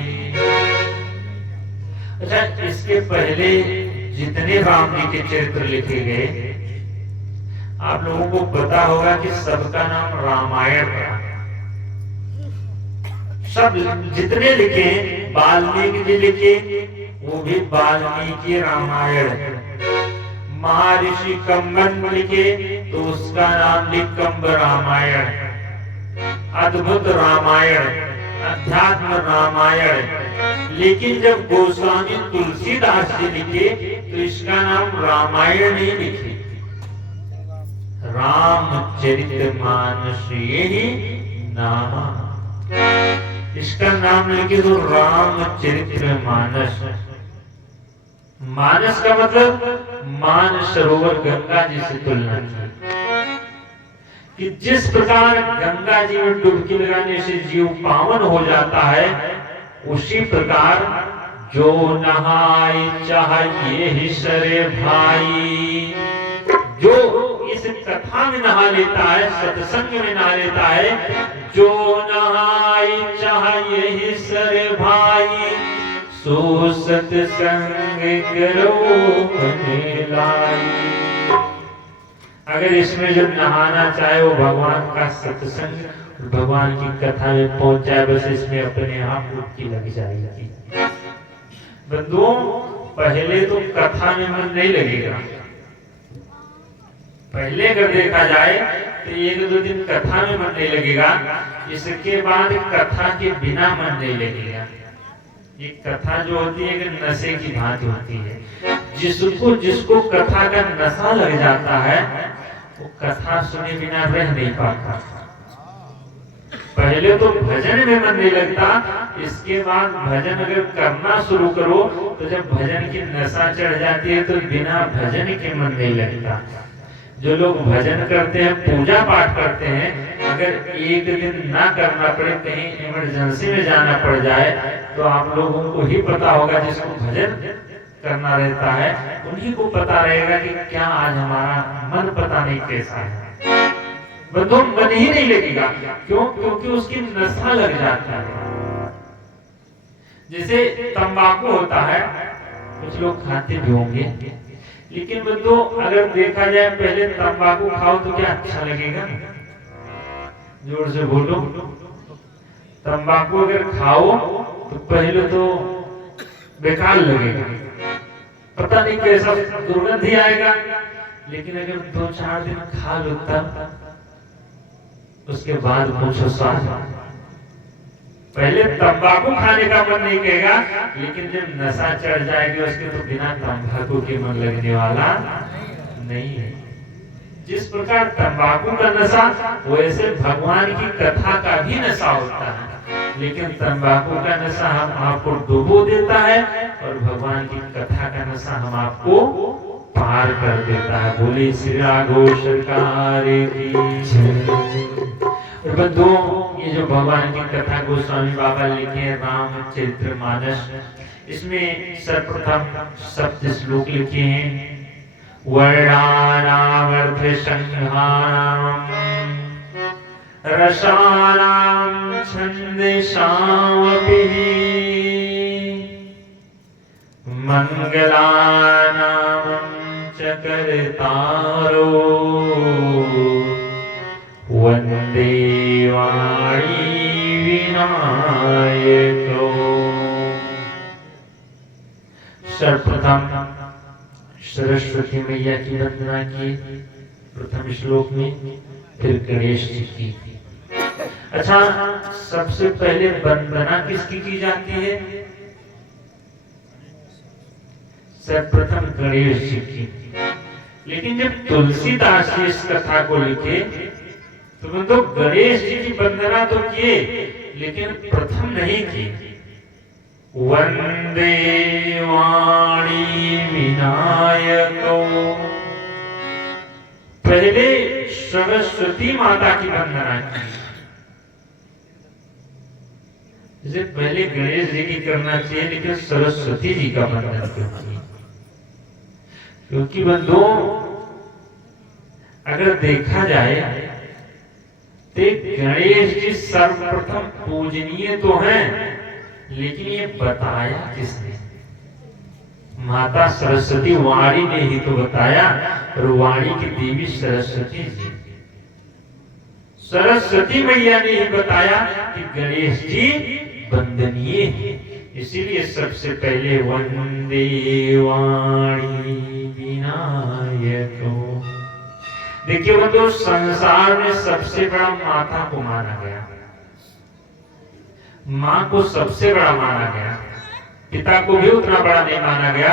अच्छा, इसके पहले जितने राम जी के चरित्र लिखे गए, आप लोगों को पता होगा कि सबका नाम रामायण था। सब जितने लिखे, वाल्मीकि जी लिखे, वो भी वाल्मीकि रामायण। महर्षि कंबन लिखे तो उसका नाम लिखंब रामायण, अद्भुत रामायण। अध्यात्म रामायण। लेकिन जब गोस्वामी तुलसीदास जी लिखे तो इसका नाम रामायण नहीं लिखे, रामचरितमानस यही नाम। इसका नाम लिखे तो रामचरितमानस। मानस का मतलब मान सरोवर गंगा जी से तुलना की, कि जिस प्रकार गंगा जी में डुबकी लगाने से जीव पावन हो जाता है, उसी प्रकार जो नहाय चाहिए ही सरे भाई, जो इस कथा में नहा लेता है, सत्संग में नहा लेता है, जो नहाय चाहिए ही सरे भाई, सो सत्संग करो मन लाई। अगर इसमें जो नहाना चाहे वो भगवान का सत्संग, भगवान की कथा में पहुंच जाए, बस इसमें अपने आप डुबकी लग जाएगी। बंधुओं, पहले तो कथा में मन नहीं लगेगा। पहले अगर देखा जाए तो 1-2 दिन कथा में मन नहीं लगेगा, इसके बाद कथा के बिना मन नहीं लगेगा। ये कथा जो होती है कि नशे की भांति होती है। जिसको कथा का नशा लग जाता है, वो कथा सुने बिना रह नहीं पाता। पहले तो भजन में मन नहीं लगता, इसके बाद भजन अगर करना शुरू करो तो जब भजन की नशा चढ़ जाती है तो बिना भजन के मन नहीं लगता। जो लोग भजन करते हैं, पूजा पाठ करते हैं, अगर एक दिन ना करना पड़े, कहीं इमरजेंसी में जाना पड़ जाए, तो आप लोगों को ही पता होगा, जिसको भजन करना रहता है उन्हीं को पता रहेगा कि क्या आज हमारा मन पता नहीं कैसा है। बंधु, मन ही नहीं लगेगा। क्यों? क्योंकि उसकी नशा लग जाता है। जैसे तंबाकू होता है, कुछ लोग खाते भी होंगे, लेकिन बंधु अगर देखा जाए, पहले तंबाकू खाओ तो क्या अच्छा लगेगा? जोर से बोलो। तंबाकू अगर खाओ तो पहले तो बेकार लगेगा, पता नहीं कैसा दुर्गंध ही आएगा, लेकिन अगर 2-4 दिन खा लो तब उसके बाद पूछो स्वाद। पहले तंबाकू खाने का मन नहीं कहेगा, लेकिन जब नशा चढ़ जाएगी उसके तो बिना तंबाकू के मन लगने वाला नहीं है। जिस प्रकार तंबाकू का नशा, वैसे भगवान की कथा का भी नशा होता है, लेकिन तंबाकू का नशा हम आपको डुबो देता है और भगवान की कथा का नशा हम आपको पार कर देता है। बोले श्री राघव सरकार की जय। बंधुओं, ये जो भगवान की कथा गोस्वामी बाबा लिखे हैं, रामचरितमानस, इसमें सर्वप्रथम 7 श्लोक लिखे हैं। वर्णानामर्थ संहारम रसानां छंदेशामपि मंगलानां च कर्तारो वंदे वाणी विनायको। सर्वप्रथम सरस्वती मैया की वंदना की प्रथम श्लोक में, फिर गणेश जी की। अच्छा, सबसे पहले वंदना किसकी की जाती है? सर्वप्रथम गणेश जी की। लेकिन जब तुलसीदास जी इस कथा को लिखे तो तो गणेश जी की वंदना तो किए, लेकिन प्रथम नहीं की। वंदे वाणी विनायको, पहले सरस्वती माता की वंदना की। जैसे पहले गणेश जी की करना चाहिए, लेकिन सरस्वती जी का वंदन क्यों? क्योंकि बंधुओं, अगर देखा जाए तो गणेश जी सर्वप्रथम पूजनीय तो हैं, लेकिन ये बताया किसने? माता सरस्वती वाणी ने ही तो बताया, और वाणी की देवी सरस्वती जी, सरस्वती मैया ने ही बताया कि गणेश जी वंदनीय है। इसीलिए सबसे पहले वंदे वाणी विनायको। देखिए वो तो संसार में सबसे बड़ा माता को माना गया। माँ को सबसे बड़ा माना गया, पिता को भी उतना बड़ा नहीं माना गया,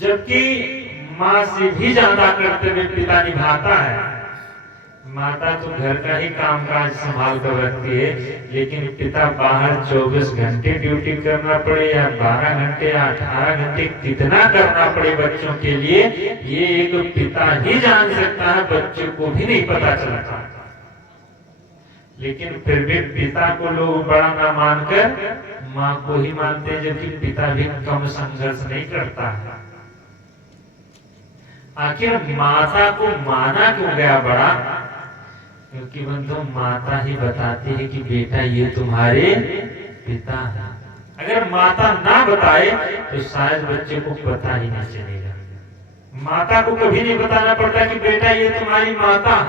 जबकि माँ से भी ज्यादा कर्तव्य पिता निभाता है। माता तो घर का ही कामकाज संभाल कर रखती है, लेकिन पिता बाहर 24 घंटे ड्यूटी करना पड़े या 12 घंटे या 18 घंटे कितना करना पड़े बच्चों के लिए, ये एक पिता ही जान सकता है, बच्चों को भी नहीं पता चलता। लेकिन फिर भी पिता को लोग बड़ा ना मानकर माँ को ही मानते हैं, जबकि पिता भी कम संघर्ष नहीं करता है। आखिर माता को माना क्यों गया बड़ा? क्योंकि बंधु माता ही बताती है कि बेटा ये तुम्हारे पिता है। अगर माता ना बताए तो शायद बच्चे को पता ही नहीं चलेगा। माता को कभी नहीं बताना पड़ता कि बेटा ये तुम्हारी माता है।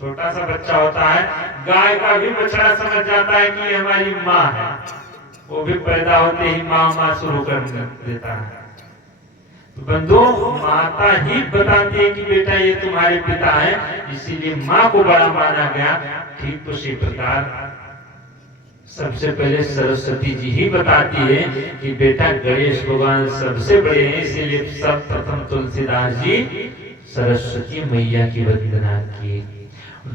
छोटा सा बच्चा होता है, गाय का भी बछड़ा समझ जाता है कि ये हमारी माँ है, वो भी पैदा होते ही माँ माँ शुरू कर देता है। तो बंधु माता ही बताती है कि बेटा ये तुम्हारे पिता है, इसीलिए माँ को बड़ा माना गया। ठीक उसी प्रकार सबसे पहले सरस्वती जी ही बताती है कि बेटा गणेश भगवान सबसे बड़े हैं, इसीलिए सर्वप्रथम तुलसीदास जी सरस्वती मैया की वंदना की।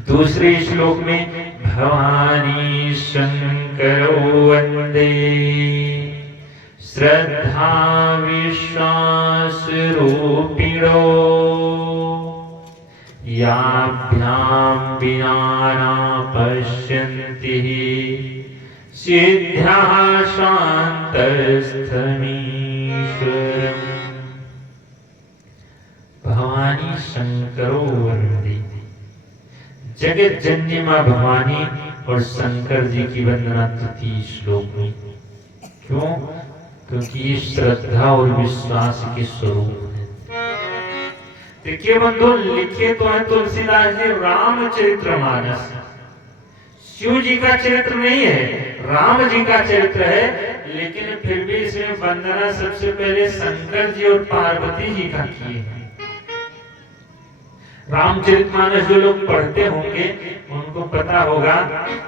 दूसरे श्लोक में भवानी शंकरो वंदे श्रद्धा विश्वास रूपिणो याभ्याम विना न पश्यन्ति सिद्ध्यः शान्तस्थमीश्वरम्। भवानी शंकरो वंदे, जगत जननी माँ भवानी और शंकर जी की वंदना तृतीय श्लोक में। क्यों? क्योंकि ये श्रद्धा और विश्वास के स्वरूप है। देखिए बंधु, लिखे तो है तुलसीदास जी रामचरितमानस, शिव जी का चरित्र नहीं है, राम जी का चरित्र है, लेकिन फिर भी इसमें वंदना सबसे पहले शंकर जी और पार्वती जी का की है। रामचरितमानस जो लोग पढ़ते होंगे उनको पता होगा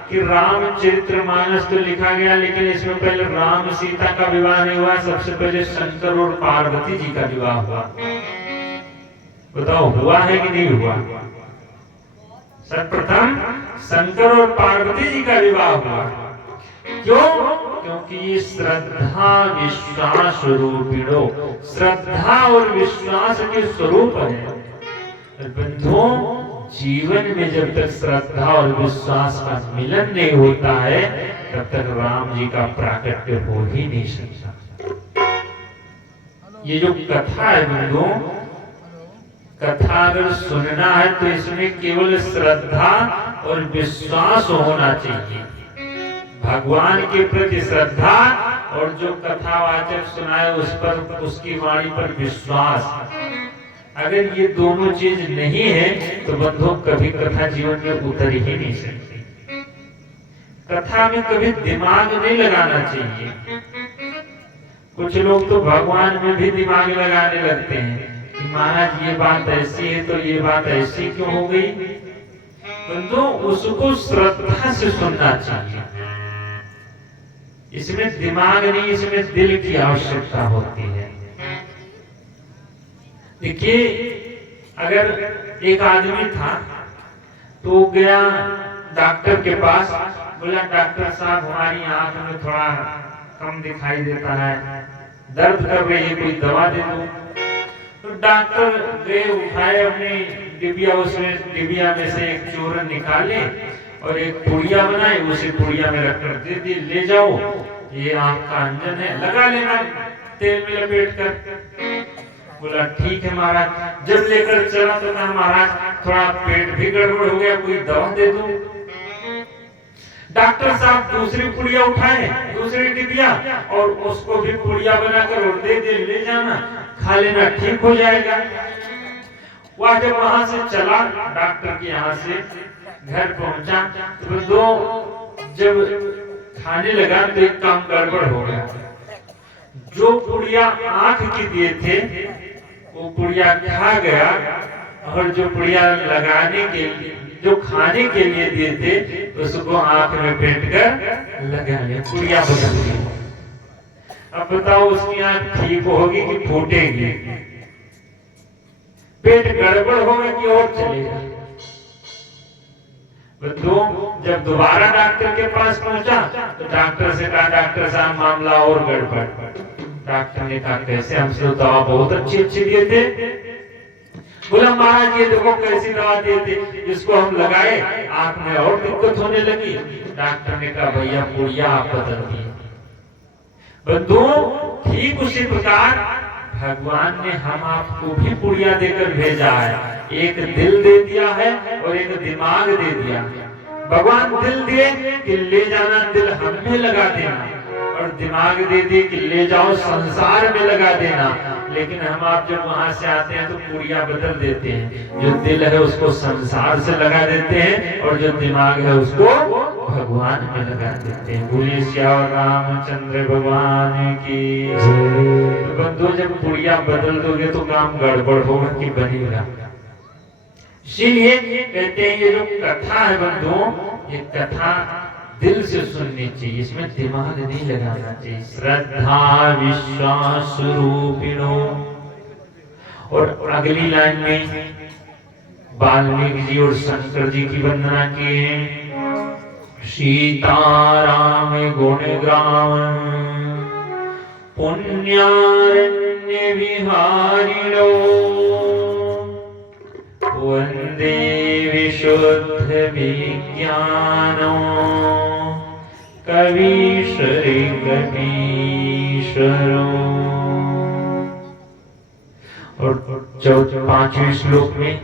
कि रामचरितमानस तो लिखा गया, लेकिन इसमें पहले राम सीता का विवाह नहीं हुआ, सबसे पहले शंकर और पार्वती जी का विवाह हुआ। बताओ हुआ है कि नहीं हुआ? सर्वप्रथम शंकर और पार्वती जी का विवाह हुआ। क्यों? क्योंकि ये श्रद्धा विश्वास रूपिणो, श्रद्धा और विश्वास के स्वरूप है। बंधुओं, जीवन में जब तक श्रद्धा और विश्वास का मिलन नहीं होता है तब तक राम जी का प्राकट्य हो ही नहीं सकता। ये जो कथा है बंधुओं, कथा अगर सुनना है तो इसमें केवल श्रद्धा और विश्वास होना चाहिए, भगवान के प्रति श्रद्धा, और जो कथावाचक सुनाए उस पर, उसकी वाणी पर विश्वास। अगर ये दोनों चीज नहीं है तो बंधु कभी कथा जीवन में उतर ही नहीं सकती। कथा में कभी दिमाग नहीं लगाना चाहिए। कुछ लोग तो भगवान में भी दिमाग लगाने लगते हैं कि महाराज ये बात ऐसी है तो ये बात ऐसी क्यों हो गई। बंधु उसको श्रद्धा से सुनना चाहिए। इसमें दिमाग नहीं, इसमें दिल की आवश्यकता होती है। देखिए, अगर एक आदमी था तो गया डॉक्टर के पास, बोला डॉक्टर साहब हमारी आंख में थोड़ा कम दिखाई देता है, दर्द कर रही है, कोई दवा दे दो। तो डॉक्टर गए, उठाए अपनी डिबिया, उसमें डिबिया में से एक चूरन निकाले और एक पुड़िया बनाए, उसे पुड़िया में रखकर दे दी, ले जाओ ये आंख का अंजन है, लगा लेना तेल में लपेट कर। बोला ठीक है महाराज। जब लेकर चला तो कहा महाराज थोड़ा पेट भी गड़बड़ हो गया, कोई दवा दे दो। डॉक्टर साहब दूसरी पुड़िया उठाए, दूसरी डिबिया, और उसको भी पुड़िया बनाकर और दे दे, ले जाना, खा लेना, ठीक हो जाएगा। वह जब वहां से चला, डॉक्टर के यहाँ से घर पहुंचा तो दो जब खाने लगा तो एक काम गड़बड़ हो गया। जो पुड़िया आंख की दिए थे वो पुड़िया खा गया, और जो पुड़िया लगाने के जो खाने के लिए देते उसको आंख में पेट कर लगा लिया, पुड़िया बदल दी। अब बताओ उसकी आंख ठीक होगी कि फूटेगी? पेट गड़बड़ होगा कि और चलेगा? बंधुओं, जब दोबारा डॉक्टर के पास पहुंचा तो डॉक्टर से कहा, डॉक्टर साहब मामला और गड़बड़। डॉक्टर ने कहा कैसे? हमसे तो दवा बहुत अच्छी अच्छी दिए थे। बोला महाराज ये देखो कैसी दवा दिए थे, जिसको हम लगाए आंख में और दिक्कत होने लगी। डॉक्टर ने कहा भैया पुड़िया आप बदल दिए। बंधुओं, ठीक उसी प्रकार भगवान ने हम आपको भी पुड़िया देकर भेजा है। एक दिल दे दिया है और एक दिमाग दे दिया है। भगवान दिल दिए कि ले जाना दिल हम में लगा देना, और दिमाग दे दिए कि ले जाओ संसार में लगा देना। लेकिन हम आप जब वहां से आते हैं तो पुड़िया बदल देते हैं। जो दिल है उसको संसार से लगा देते हैं और जो दिमाग है उसको भगवान में लगा देते हैं। बोलिए श्याम रामचंद्र भगवान की। तो बंधु, जब पुड़िया बदल दोगे तो काम गड़बड़ होगा कि बनेगा? इसीलिए कहते हैं ये जो कथा है बंधुओं, ये कथा दिल से सुननी चाहिए, इसमें दिमाग नहीं लगाना चाहिए। श्रद्धा विश्वास रूपिणो। और अगली लाइन में वाल्मीकि जी और शंकर जी की वंदना किए। सीताराम गुणग्राम पुण्यारण्य विहारिणो वंदे विशुद्ध विज्ञानो कवीश्वरी कवीश्वरो। और 5वें श्लोक में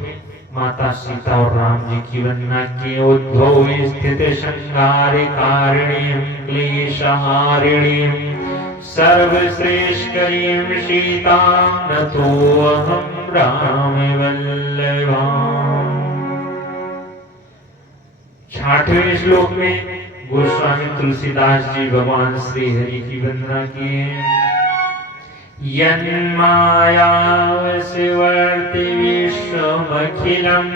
माता सीता और राम जी की वंदना की। उद्भव स्थित संहारे कारिणीं क्लेशहारिणीं सर्वश्रेष्ठीं सीतां नतोऽहं राम वल्लभाम्। 6वें श्लोक में गोस्वामी तुलसीदास जी भगवान श्री हरि की वंदना किए। यन्माया वर्ति विश्वमखिलम्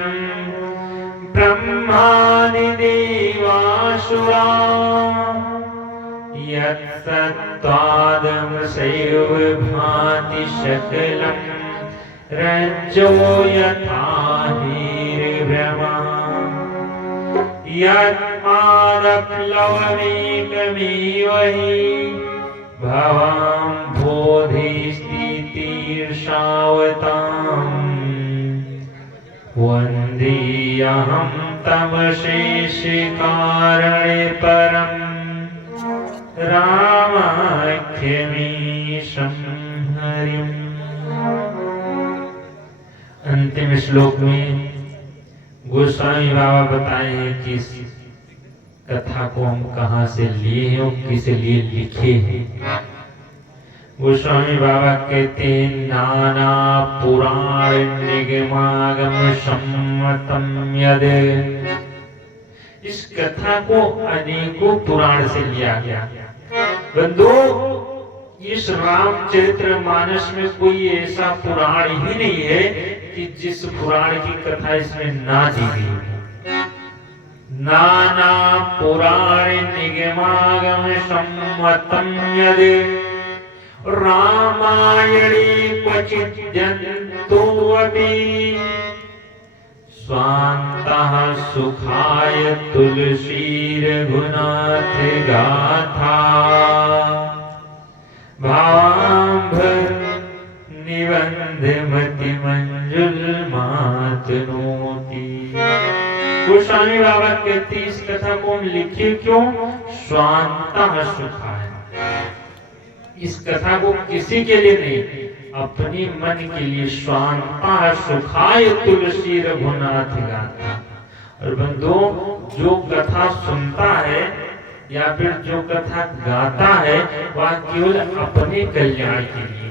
ब्रह्मादि देवासुरा यत्तत्त्वादमसैव भाति सकलम् रज्जो यथा हीरभ्रमा यत्मादप्लवमेकमेव हि भवां बोधिस्थितिर्षावताम् वन्देऽहं तमशेषकारणे परम् रामाख्यमीशं हरिम्। अंतिम श्लोक में गोस्वामी बाबा बताए हैं कि इस कथा को हम कहाँ से लिए हैं और किस लिए लिखे हैं। गोस्वामी बाबा कहते हैं नाना पुराण निगमागम सम्मतम यद। इस कथा को अनेकों पुराण से लिया गया। बंधु, इस रामचरित्र मानस में कोई ऐसा पुराण ही नहीं है कि जिस पुराण की कथा इसमें ना दी गई। नाना पुराण निगमागम सम्मतम यद रामायणे क्वचित् जन्तोऽपि स्वान्तः सुखाय तुलसीरघुनाथ गाथा भावाम्भ निबंध मति मंजुल मातनोति। गोस्वामी बाबा कहते इस कथा को हम लिखे क्यों? स्वान्तः सुखाय। इस कथा को किसी के लिए नहीं, अपने मन के लिए। स्वान्तः सुखाय तुलसी रघुनाथ गाथा। और बंधु, जो कथा सुनता है या फिर जो कथा गाता है वह केवल अपने कल्याण के लिए।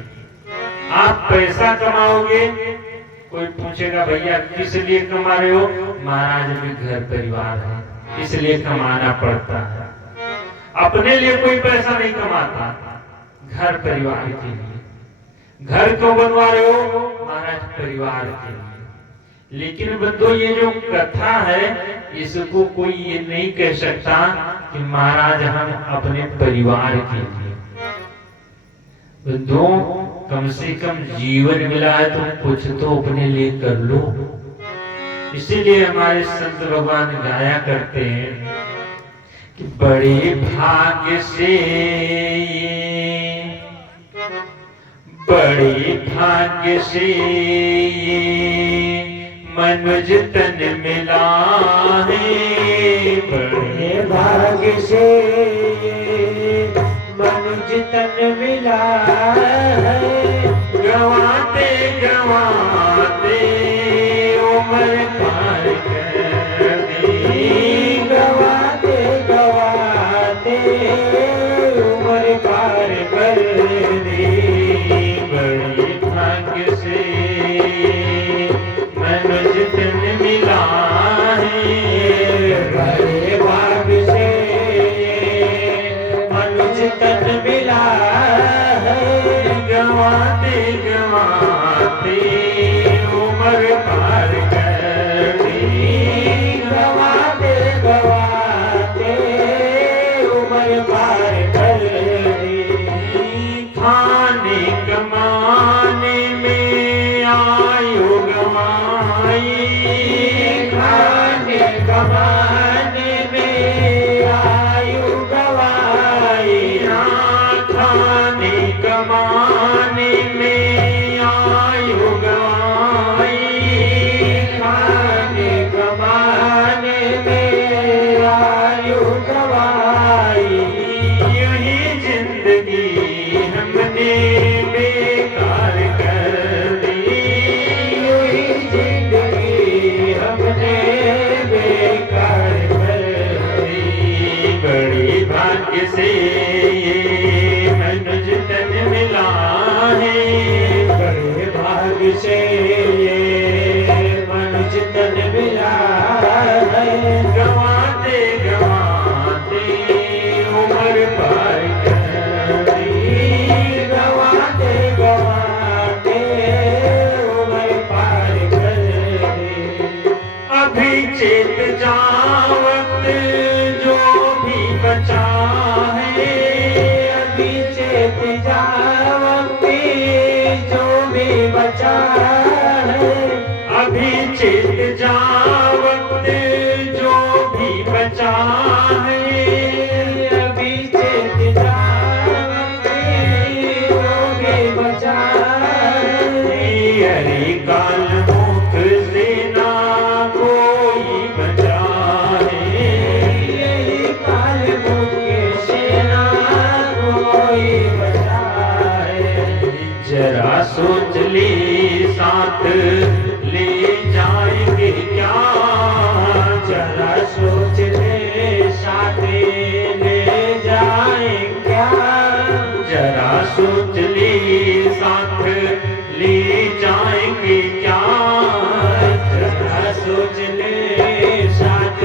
आप पैसा कमाओगे, कोई पूछेगा भैया किस लिए कमा रहे हो? महाराज में घर परिवार है इसलिए कमाना पड़ता है। अपने लिए कोई पैसा नहीं कमाता, घर परिवार के लिए। घर क्यों बनवा रहे हो? महाराज परिवार के लिए। लेकिन बंधु ये जो कथा है इसको कोई ये नहीं कह सकता कि महाराज हम अपने परिवार के लिए। बंधु कम से कम जीवन मिला है तो कुछ तो अपने लिए कर लो। इसीलिए हमारे संत भगवान गाया करते हैं कि बड़े भाग्य से बड़े भाग्य से मनुज तन मिला है। बड़े भाग्य से मनुज तन मिला है। गवाते गवाते उम्र पार कर दी। गवाते गवाते उम्र पार कर दी। बड़े भाग्य से मनुज तन मिला है। बड़े भाग्य से मनुज तन मिला है। गवाते गवाते उम्र पार कर दी। गवाते गवाते उम्र पार कर दी। खाने कमाने में आयु गवाई। खाने कमाने में आयु गवाई। खाने कमाने में आयु गवाई। खाने कमाने में आयु गवाई। यही जिंदगी हमने बेकार कर दी। यही जिंदगी हमने बेकार कर दी। बड़ी भाग्य से ये मनुज तन मिला है। बड़े भाग्य से ये मनुज तन मिला है। गवाते गवाते उम्र पार कर दी। गवाते गवाते उम्र पार कर दी। अभी चेत जावत जो भी बचा है। अभी चेत जावती जो भी बचा है। अभी चेत जावत जो भी बचा है। अभी चेत जावती जो भी बचा है। हरि काल मुख से ना कोई बचा है। यही काल मुख से ना कोई बचा है। जरा सोच ले साथ ले जाएंगे क्या। जरा सोच ले साथ ले जाए क्या। जरा सोच ले साथ ले जाएंगे क्या। जरा सोच ले साथ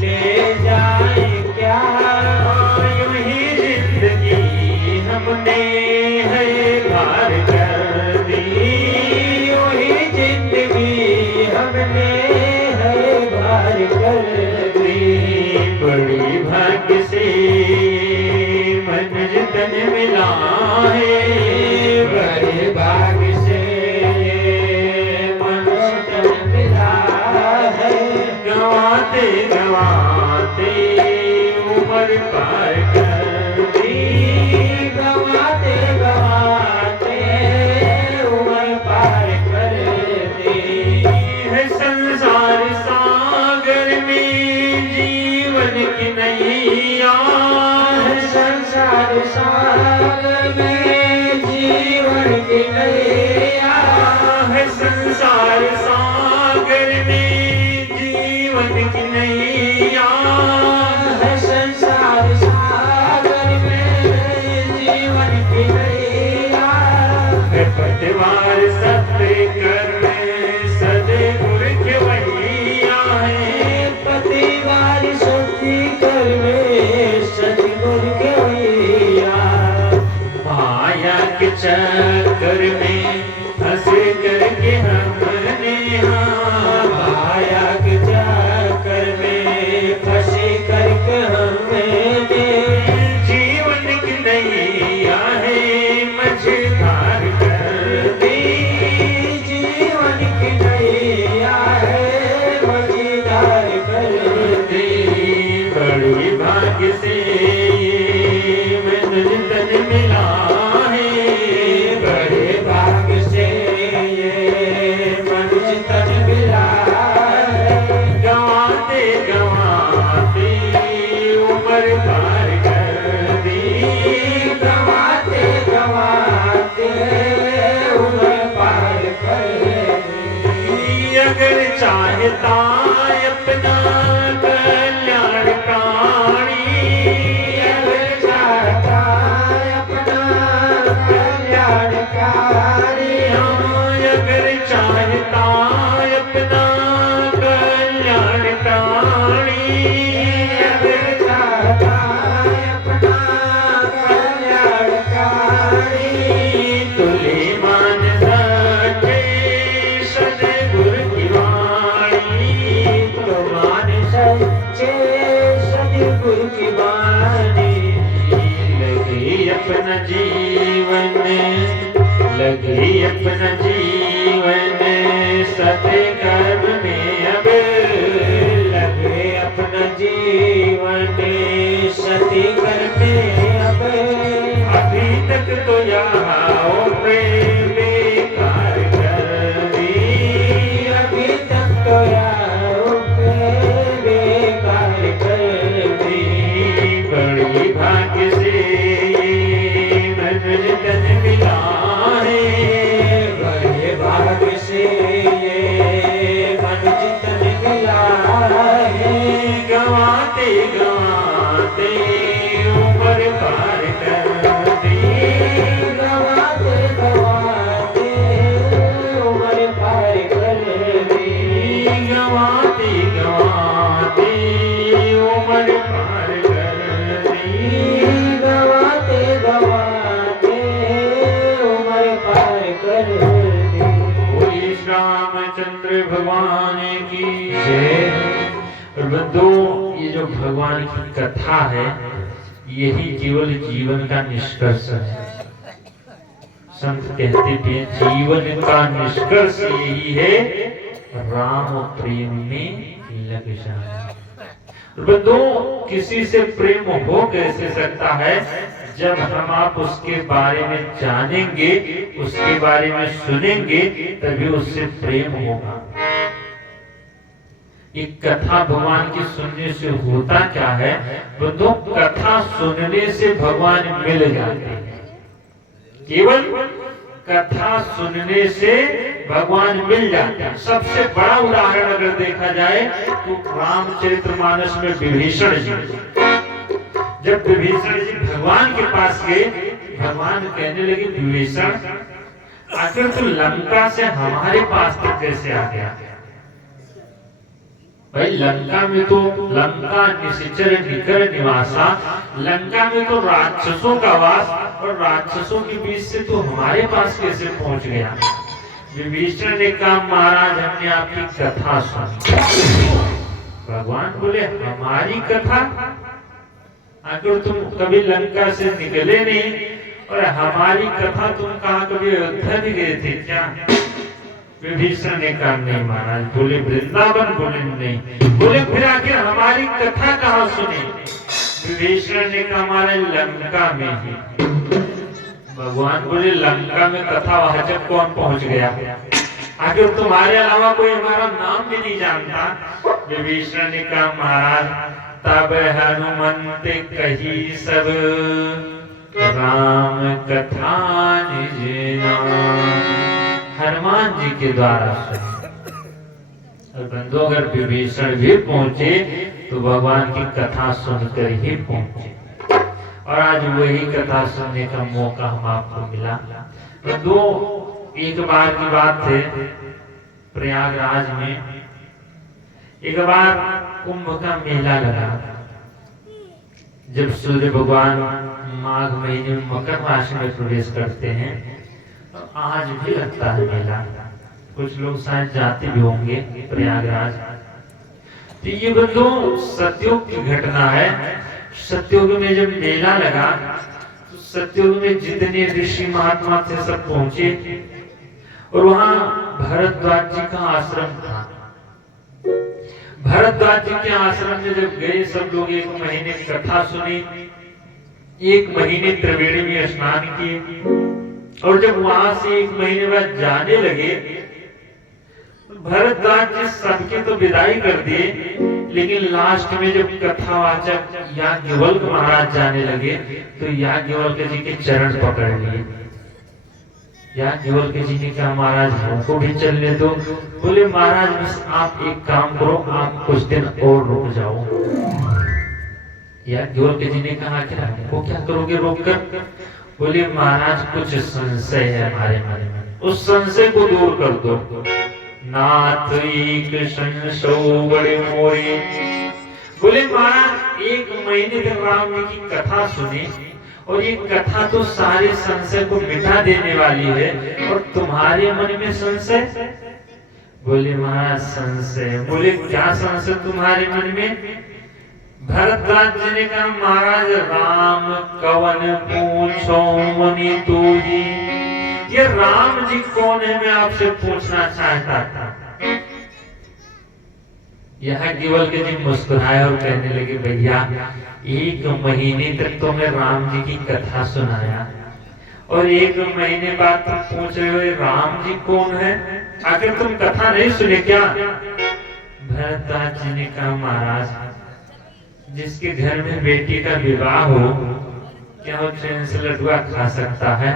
ले जाए क्या। यूं ही जिंदगी हमने है पार कर दी। यूं ही जिंदगी हमने है पार कर दी। बड़ी भाग्य से मनुज तन मिला है। बड़े भाग्य से मनुष्य तन मिला है। गवाते गवाते उम्र पार कर दी। गवाते गवाते उम्र पार कर दी। है संसार सागर में जीवन की नैया। है संसार सागर में जीवन की नैया। है संसार सागर में जीवन की नैया। है संसार सागर में जीवन की नैया। है पतवार सत्य कर्म सदगुरु के वैया है। पतिवारी शक्ति कर में सतगुरु के भैया। माया के चक्कर में फंस करके हमने अपना जीवन, लगे अपना जीवन सत्कर्म में अब, लगे अपना जीवन सत्कर्म में अब। अभी तक तो यहाँ प्रेम बेकार कर दी, अभी तक तो यार प्रेम बेकार कर दी। बड़ी भाग्य से ये मनुज तन मिला है, बड़े भाग्य से ये मनुज तन मिला है। गवाते गवाते उम्र पार कर दी, गवाते गवाते उम्र पार कर दी। गवाते गवाते उम्र पार कर दी। गवाते गवाते उम्र पार कर दी। बोलिए श्री रामचंद्र भगवान की जय। और बंधुओं, ये जो भगवान की कथा है, यही केवल जीवन का निष्कर्ष है। संत कहते थे जीवन का निष्कर्ष यही है, राम प्रेम में लग जाना। बंधुओं, किसी से प्रेम हो कैसे सकता है जब हम आप उसके बारे में जानेंगे, उसके बारे में सुनेंगे, तभी उससे प्रेम होगा। एक कथा भगवान की सुनने से होता क्या है बंधुओं, कथा सुनने से भगवान मिल जाते हैं। केवल कथा सुनने से भगवान मिल जाते हैं। सबसे बड़ा उदाहरण अगर देखा जाए तो रामचरितमानस में विभीषण जी, जब विभीषण जी भगवान के पास गए, भगवान कहने लगे विभीषण आखिर तू लंका से हमारे पास तक कैसे आ गया? भाई लंका में तो लंका निश्चर निकर निवासा, लंका में तो राक्षसों का वास, और राक्षसों के बीच से तो हमारे पास कैसे पहुंच गया? विभीषण ने कहा महाराज हमने आपकी कथा सुनी। भगवान बोले हमारी कथा? आखिर तुम कभी लंका से निकले नहीं, और हमारी कथा तुम कहा कभी अयोध्या भी गए थे क्या? विभीषण ने कहा नहीं महाराज। बोले वृंदावन? बोले नहीं। बोले फिर आखिर हमारी कथा कहाँ सुनी? विभीषण ने कहा हमारे लंका में ही। भगवान बोले लंका में कथा वाचक कौन पहुंच गया? आखिर तुम्हारे अलावा कोई हमारा नाम भी नहीं जानता। विभीषण ने कहा महाराज तब हनुमंत कही सब, राम कथा निज नाम। हनुमान जी के द्वारा सुनी। और बंधु अगर विभीषण भी पहुंचे तो भगवान की कथा सुनकर ही पहुंचे, और आज वही कथा सुनने का मौका हम आपको मिला। बंधु एक बार की बात है, प्रयागराज में एक बार कुंभ का मेला लगा। जब सूर्य भगवान माघ महीने में मकर राशि में प्रवेश करते हैं, तो आज भी लगता है मेला। कुछ लोग शायद जाते भी होंगे प्रयागराज। तो ये बंधु सतयुग की घटना है। सतयुग में जब मेला लगा तो सतयुग में जितने ऋषि महात्मा थे सब पहुंचे, और वहां भरद्वाज जी का आश्रम था। भरद्वाज जी के आश्रम में जब गए सब लोग, एक महीने कथा सुनी, एक महीने त्रिवेणी में स्नान किए, और जब वहां से एक महीने बाद जाने लगे, भरद्वाज जी सबके तो विदाई कर दिए, लेकिन लास्ट में जब कथावाचक याज्ञवल्क्य महाराज जाने लगे तो याज्ञवल्क्य जी के चरण पकड़ लिए। याज्ञवल्क्य जी ने कहा महाराज हमको भी चलने दो। बोले महाराज बस आप एक काम करो, आप कुछ दिन और रुक जाओ। याज्ञवल्क्य जी ने कहा आखिर हमको क्या करोगे रोक कर? बोले महाराज कुछ संशय है हमारे मन में, उस संशय को दूर कर दो। नाथ एक संशय बड़े मोरे। बोले महाराज एक महीने तक राम जी की कथा सुनी, और ये कथा तो सारे संशय को मिटा देने वाली है, और तुम्हारे मन में संशय? बोले महाराज संशय। बोले क्या संशय तुम्हारे मन में? भरद्वाज जी ने कहा महाराज राम कवन पूछो मुनि तू ही, ये राम जी कौन है मैं आपसे पूछना चाहता था। यहाँ केवल के जी मुस्कुराए और कहने लगे भैया 1 महीने तक तो मैं राम जी की कथा सुनाया और 1 महीने बाद तुम पूछ रहे हो राम जी कौन है, आखिर तुम कथा नहीं सुने क्या। भरद्वाज जी ने कहा महाराज जिसके घर में बेटी का विवाह हो क्या वो चैन से लडुआ खा सकता है।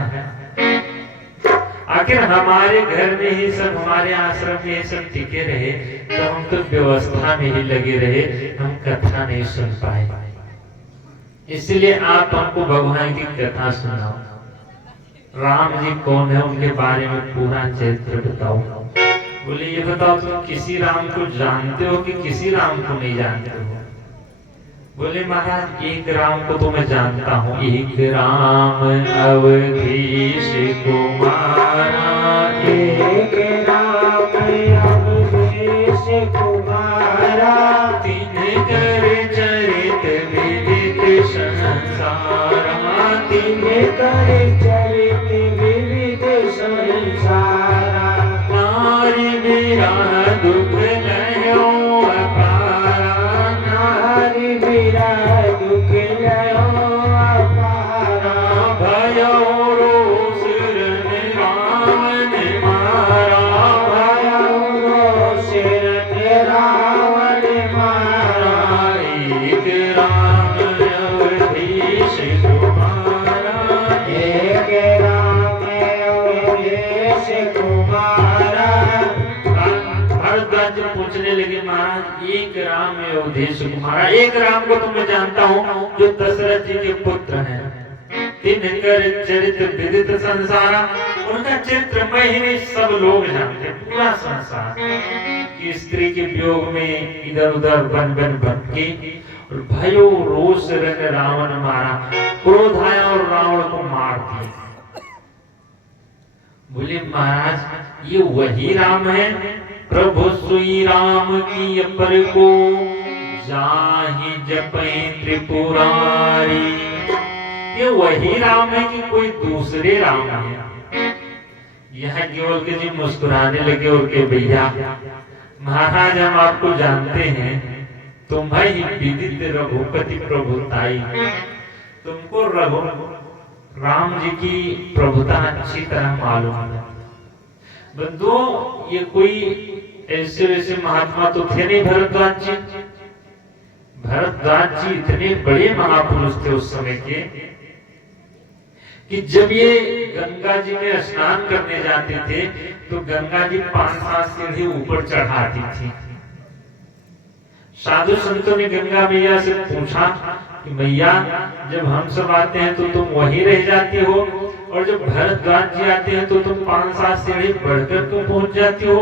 आखिर हमारे घर में ही सब, हमारे आश्रम में ये सब टिके रहे तो हम तो व्यवस्था में ही लगे रहे, हम कथा नहीं सुन पाए। इसलिए आप हमको भगवान की कथा सुनाओ, राम जी कौन है उनके बारे में पूरा चरित्र बताओ। बोले ये बताओ तुम किसी राम को जानते हो कि किसी राम को नहीं जानते हो। बोले महाराज 1 राम को तो मैं जानता हूँ, 1 राम अवधेश कुमारा, 1 राम अवधेश कुमारा, तिनकर चरित विदित संसारा, तिनकर चरित विविध संसारा, नारी विरह दुख लयो अपारा, नारी विरह दुख लयो अपारा, भयो रोष रन रावण मारा, भयो रोष रन रावण मारा, 1 राम अवधेश कुमारा, 1 राम अवधेश कुमारा। भरद्वाज पूछने लगे महाराज 1 राम अवधेश कुमारा, 1 राम को तो मैं जानता हूँ जो दशरथ जी के पुत्र हैं, तिनकर चरित्र विदित संसारा, उनका चरित्र मैं ही नहीं सब लोग जानते, पूरा संसार कि स्त्री के वियोग में इधर उधर बन बन भटके और भयो रोष रंग रावण मारा, क्रोध आया और रावण को मार दिया। बोले महाराज ये वही राम है प्रभु सुई राम की अपर को जाहि जपै त्रिपुरारी, ये वही राम है कि कोई दूसरे राम है। यह केवल के जी मुस्कुराने लगे और के भैया महाराज हम आपको जानते हैं, तुम्हारी विदित रघुपति प्रभुताई, तुमको रघु राम जी की प्रभुता अच्छी तरह मालूम है। बंधुओं ये कोई ऐसे वैसे महात्मा तो थे नहीं भरद्वाज जी। भरद्वाज जी इतने बड़े महापुरुष थे उस समय के कि जब ये गंगा जी में स्नान करने जाते थे तो गंगा जी 5-7 सीढ़ी ऊपर चढ़ाती थी। साधु संतों ने गंगा मैया से पूछा कि मैया जब हम सब आते हैं तो तुम वहीं रह जाती हो और जब भरद्वाज जी आते हैं तो तुम 5-7 सीढ़ी बढ़कर क्यों पहुंच जाती हो।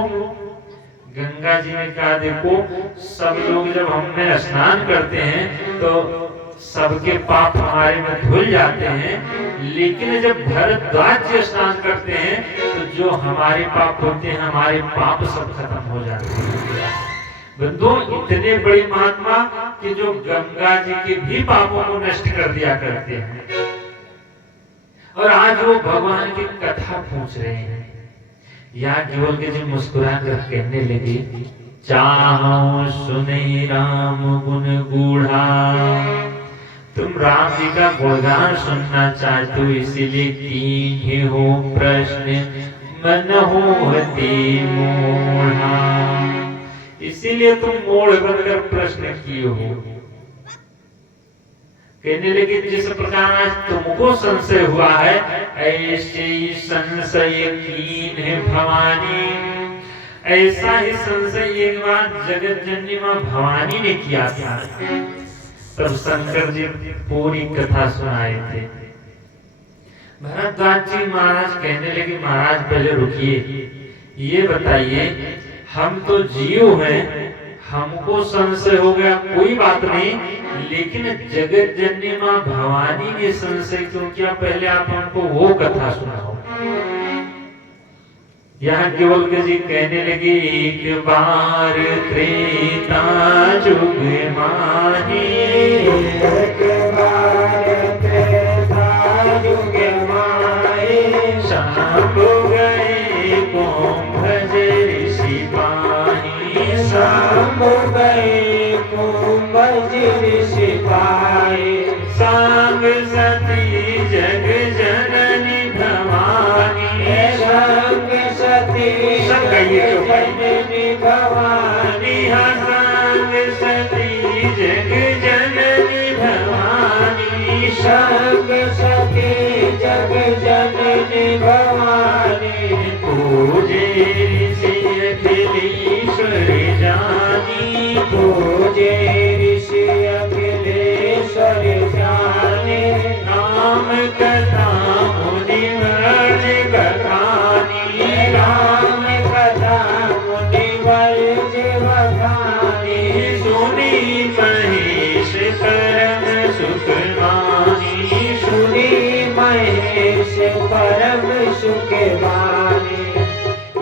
गंगा जी ने कहा देखो सब लोग जब हम में स्नान करते हैं तो सबके पाप हमारे में धुल जाते हैं, लेकिन जब भरद्वाज जी स्नान करते हैं तो जो हमारे पाप होते हैं हमारे पाप सब खत्म हो जाते हैं। बंधुओं इतने बड़े महात्मा कि जो गंगा जी के भी पापों को नष्ट कर दिया करते हैं और आज वो भगवान की कथा पूछ रहे हैं। यहाँ केवल के जी मुस्कुरा कर कहने लगे चाहो सुने राम गुण गूढ़ा, तुम राम जी का गुणगान सुनना चाहते हो इसीलिए की हो प्रश्न मन होते मोढ़ा, इसीलिए तुम मोड़ बनकर प्रश्न किए हो। कहने लगे जिस प्रकार आज तुमको संशय हुआ है ऐसे ही संशय कीन है भवानी, ऐसा ही संशय एक बार जगत जननी मां भवानी ने किया था। तब शंकर जी पूरी कथा सुनाए थे। भरद्वाज जी महाराज कहने लगे महाराज पहले रुकिए, ये बताइए हम तो जीव हैं, हमको संशय हो गया कोई बात नहीं, लेकिन जगत जननी मां भवानी ने संशय क्यों किया, पहले आप हमको वो कथा सुनाओ। यहाँ केवल जी कहने लगे एक बार त्रेता जुग माही, एक बार त्रेता जुग माही, शंभु गए कुंभज ऋषि पाही, शंभु गए कुंभज ऋषि पाही, सांग सती जग जननी भवानी, संग सती जननी भवानी, सांग सती जग जननी भवानी, संग सती जग जननी भवानी, पूजे ऋषि अखिलेश्वर जानी, पूजे ऋषि अखिलेश्वर जानी, नाम कथा मुनि वर्ज बखानी, राम कथा मुनि वर्ज बखानी, सुनी महेश परम सुख मानी, सुनी महेश परम सुख वाणी।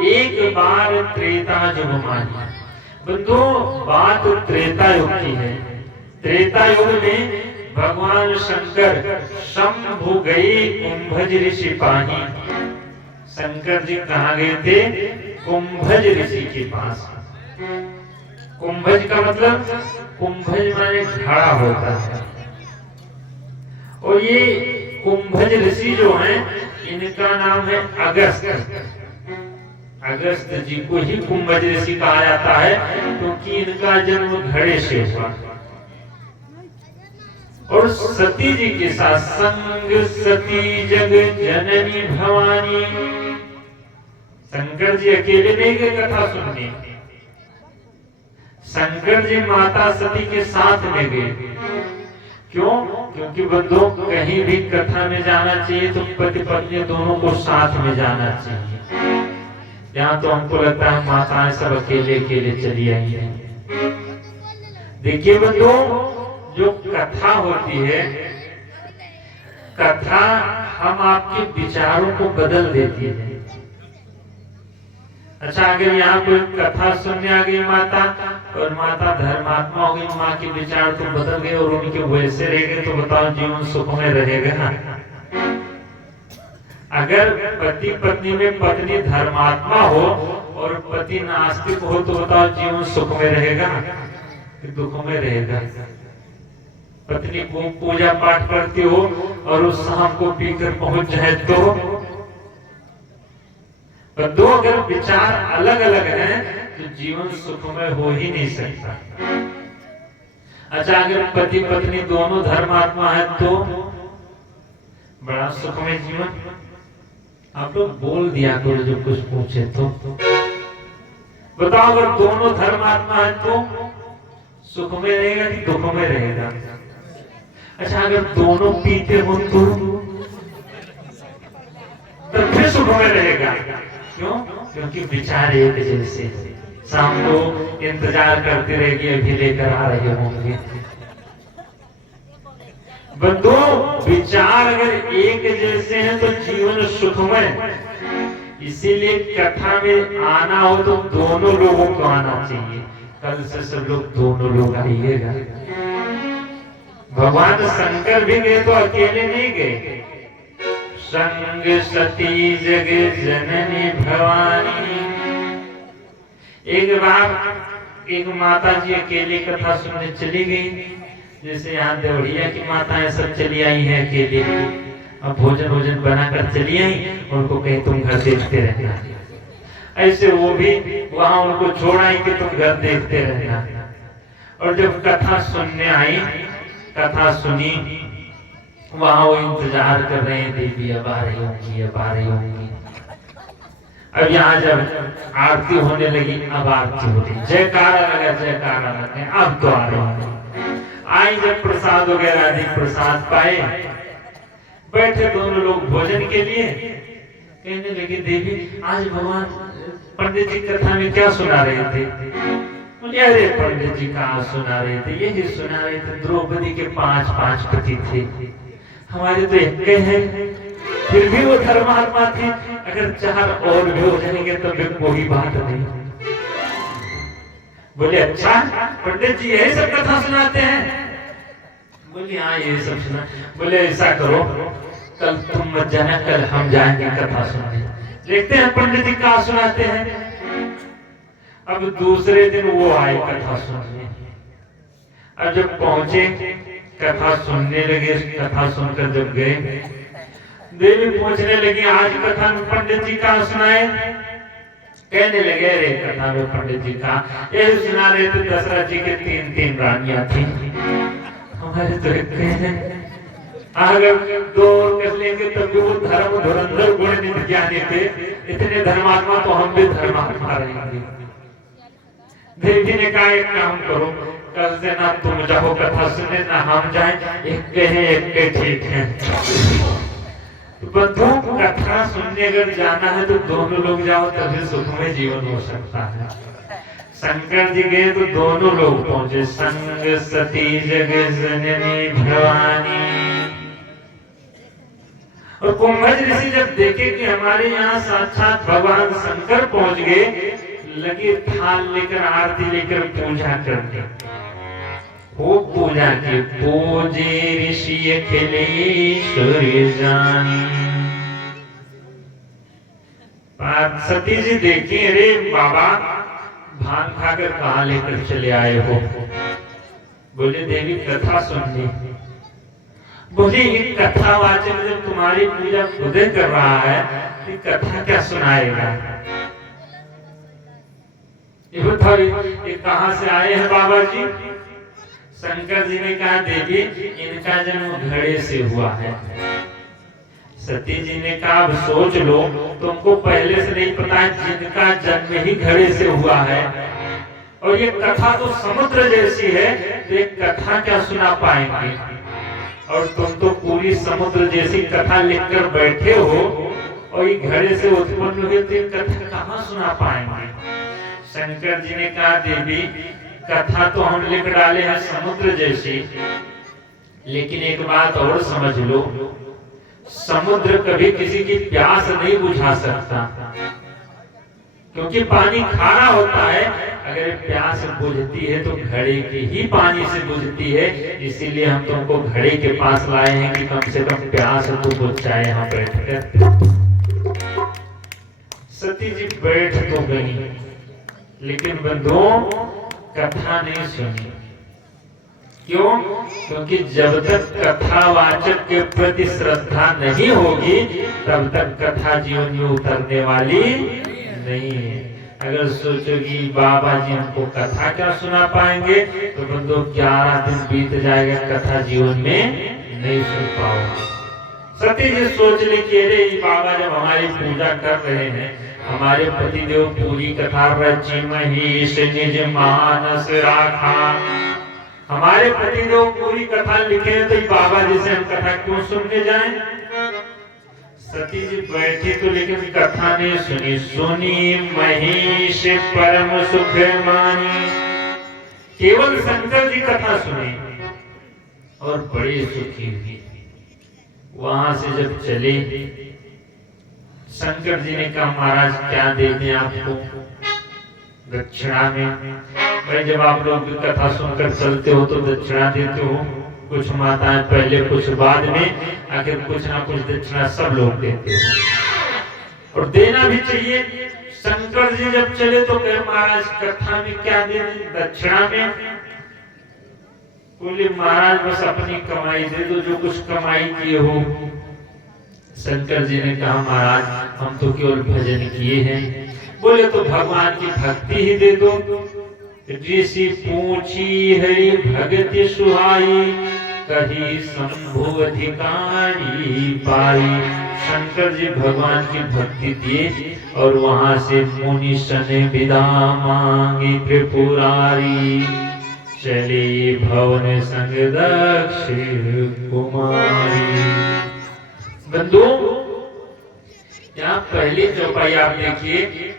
एक बार त्रेता युग मानी। बंधु, बात त्रेता युग की है। त्रेता युग में भगवान शंकर शंभु गए कुंभज ऋषि पानी। शंकर जी कहाँ गए थे? कुंभज ऋषि के पास। कुंभज का मतलब, कुंभज माने घड़ा होता है। और ये कुंभज ऋषि जो हैं, इनका नाम है अगस्त्य। अगस्त जी को ही कुंभज ऋषि कहा जाता है, क्योंकि इनका जन्म घड़े से हुआ। और सती जी के साथ संग सती जग जननी भवानी। शंकर जी अकेले नहीं गए कथा सुनने, शंकर जी माता सती के साथ में गए। क्यों? क्योंकि बंधुओं, कहीं भी कथा में जाना चाहिए तो पति पत्नी दोनों को साथ में जाना चाहिए। यहाँ तो हमको लगता है माताएं सब अकेले अकेले चली आई हैं। देखिए बंधुओं, जो कथा होती है, कथा हम आपके विचारों को बदल देती है। अच्छा, अगर यहाँ कोई कथा सुनने आ गई माता, और माता धर्मात्मा हो गई, माँ के विचार तो बदल गए और उनके वैसे रह गए, तो बताओ जीवन सुख में रहेगा? अगर पति पत्नी में पत्नी धर्मात्मा हो और पति नास्तिक हो, तो बताओ जीवन सुख में रहेगा कि दुख में रहेगा? पत्नी को पूजा पाठ करती हो और उस शाम को पीकर पहुंच जाए तो दो अगर विचार अलग अलग हैं तो जीवन सुखमय हो ही नहीं सकता। अच्छा, अगर पति पत्नी दोनों धर्मात्मा है तो बड़ा सुखमय जीवन। आप लोग बोल दिया करो जो कुछ पूछे तो। बताओ, अगर दोनों धर्मात्मा है तो सुख में रहेगा कि दुख में रहेगा? अच्छा, अगर दोनों पीते हो तो फिर सुख में रहेगा। क्यों? क्योंकि विचार एक जैसे। शाम को इंतजार करते रहेंगे, अभी लेकर आ रहे होंगे। बंधुओं, विचार अगर एक जैसे हैं तो जीवन सुखमय। इसीलिए कथा में आना हो तो दोनों लोगों को आना चाहिए। कल से सब लोग दोनों लोग आइएगा। भगवान शंकर भी गए तो अकेले नहीं गए। संग सती जग जननी भवानी। एक बार एक माता जी अकेले कथा सुनने चली गई। जैसे यहाँ देवड़िया की माताएं सब चली आई हैं अकेले, अब भोजन भोजन बनाकर चली आई, उनको कहीं तुम घर देखते रहना। ऐसे वो भी वहां उनको छोड़ आई कि तुम घर देखते रहना। और जब कथा सुनने आई, कथा सुनी, वहां वो इंतजार कर रहे हैं, देवी अब आ रही होंगी, अब आ रही होंगी। अब यहाँ जब आरती होने लगी, अब आरती हो रही, जयकारा लगा, जयकारा लगे, अब तो आ रही होंगी। आई जब प्रसाद वगैरह आदि प्रसाद पाए, बैठे दोनों लोग भोजन के लिए। कहने लगे, देवी आज भगवान पंडित जी कथा में क्या सुना रहे थे? बोले, अरे पंडित जी कहाँ सुना रहे थे, यही सुना रहे थे द्रौपदी के 5 पति थे, हमारे तो एक हैं। फिर भी वो धर्मात्मा थी। अगर 4 और भी हो जाएंगे तो फिर कोई बात नहीं। बोले अच्छा पंडित जी यही सब कथा सुनाते हैं? बोले हाँ ये सब सुना। बोले ऐसा करो कल तुम मत जाना, कल हम जाएंगे कथा सुनने, देखते हैं पंडित जी क्या सुनाते हैं। अब दूसरे दिन वो आए कथा सुनने। अब जब पहुंचे कथा सुनने लगे, कथा सुनकर जब गए, देवी पूछने लगी आज कथा में पंडित जी का सुनाए? कहने लगे रे कथा में पंडित जी का ये सुना रहे थे दशरथ जी के 3 रानियां थी, हमारे तो एक है। अगर 2 कर लेंगे तब भी वो धर्म धुरंधर गुण ज्ञानी थे, इतने धर्मात्मा तो हम भी धर्मात्मा रहेंगे। देवी ने कहा एक काम करो, कल से ना तुम जाओ कथा सुनने ना हम जाए, एक कहे एक के ठीक है। तो बंधु कथा सुनने अगर जाना है तो दोनों लोग जाओ तभी सुखमय जीवन हो सकता है। शंकर जी गए तो दोनों लोग पहुंचे, संग सती जग जननी भवानी। और कुंभज ऋषि जब देखे कि हमारे यहाँ साक्षात भगवान शंकर पहुंच गए, लगे थाल लेकर आरती लेकर पूजा करने। वो पूजा के पूजे ऋषि अखिलेश्वरी जानी। सती जी देखी, अरे बाबा भांग खाकर कहाँ लेकर चले आए हो? बोले देवी कथा सुननी। बोले एक कथा वाचक जब तुम्हारी पूजा खुद कर रहा है तो कथा क्या सुनाएगा? ये बताओ ये कहाँ से आए हैं बाबा जी? शंकर जी ने कहा देवी इनका जन्म घड़े से हुआ है। सती जी ने कहा अब सोच लो, तुमको पहले से नहीं पता है जिनका जन्म ही घड़े से हुआ है, और ये कथा तो समुद्र जैसी है, तो ये कथा क्या सुना पाएंगे? और तुम तो पूरी समुद्र जैसी कथा लिखकर बैठे हो, और ये घड़े से उत्पन्न हुए तो ये कथा कहाँ सुना पाएंगे? शंकर जी ने कहा देवी कथा तो हम लिख डाले हैं समुद्र जैसी, लेकिन एक बात और समझ लो, समुद्र कभी किसी की प्यास नहीं बुझा सकता, क्योंकि पानी खारा होता है। अगर प्यास बुझती है तो घड़े के ही पानी से बुझती है। इसीलिए हम तुमको घड़े के पास लाए हैं कि कम से कम प्यास तो बुझ जाए यहाँ बैठकर। सती जी बैठ तो गई, लेकिन बंधुओं कथा नहीं सुनी। क्यों? क्योंकि जब तक कथावाचक के प्रति श्रद्धा नहीं होगी तब तक कथा जीवन में उतरने वाली नहीं है। अगर सोचोगी बाबा जी हमको कथा क्या सुना पाएंगे, तो बंधु 11 दिन बीत जाएगा, कथा जीवन में नहीं सुन पाओगे। सती जी सोच ले कि अरे बाबा जब हमारी पूजा कर रहे हैं, हमारे पतिदेव पूरी कथा रची महेश निज मानस राखा, हमारे पतिदेव पूरी कथा लिखे हैं, तो बाबा जी से हम कथा क्यों सुनने जाएं? सती जी बैठी तो लेकिन कथा नहीं सुनी। सुनी महेश परम सुख मानी, केवल शंकर जी कथा सुनी और बड़ी सुखी हुई। वहां से जब चले, शंकर जी ने कहा महाराज क्या देते आपको दक्षिणा में? भाई जब आप लोग कथा सुनकर चलते हो तो दक्षिणा देते हो, कुछ माताएं पहले कुछ बाद में, आखिर कुछ ना कुछ दक्षिणा सब लोग देते हो और देना भी चाहिए। शंकर जी जब चले तो कहे महाराज कथा में क्या दें दक्षिणा में? बोले महाराज बस अपनी कमाई दे दो, जो कुछ कमाई किए हो। शंकर जी ने कहा महाराज हम तो केवल भजन किए हैं। बोले तो भगवान की भक्ति ही दे दो। ऋषि पूछी हरि भक्ति सुहाई, कही शंभु अधिकारी पाई। शंकर जी भगवान की भक्ति दिए और वहां से मुनि सने विदा मांगी त्रिपुरारी, चले भवन संग दक्ष कुमारी। बंधु यहाँ पहली चौपाई आप देखिए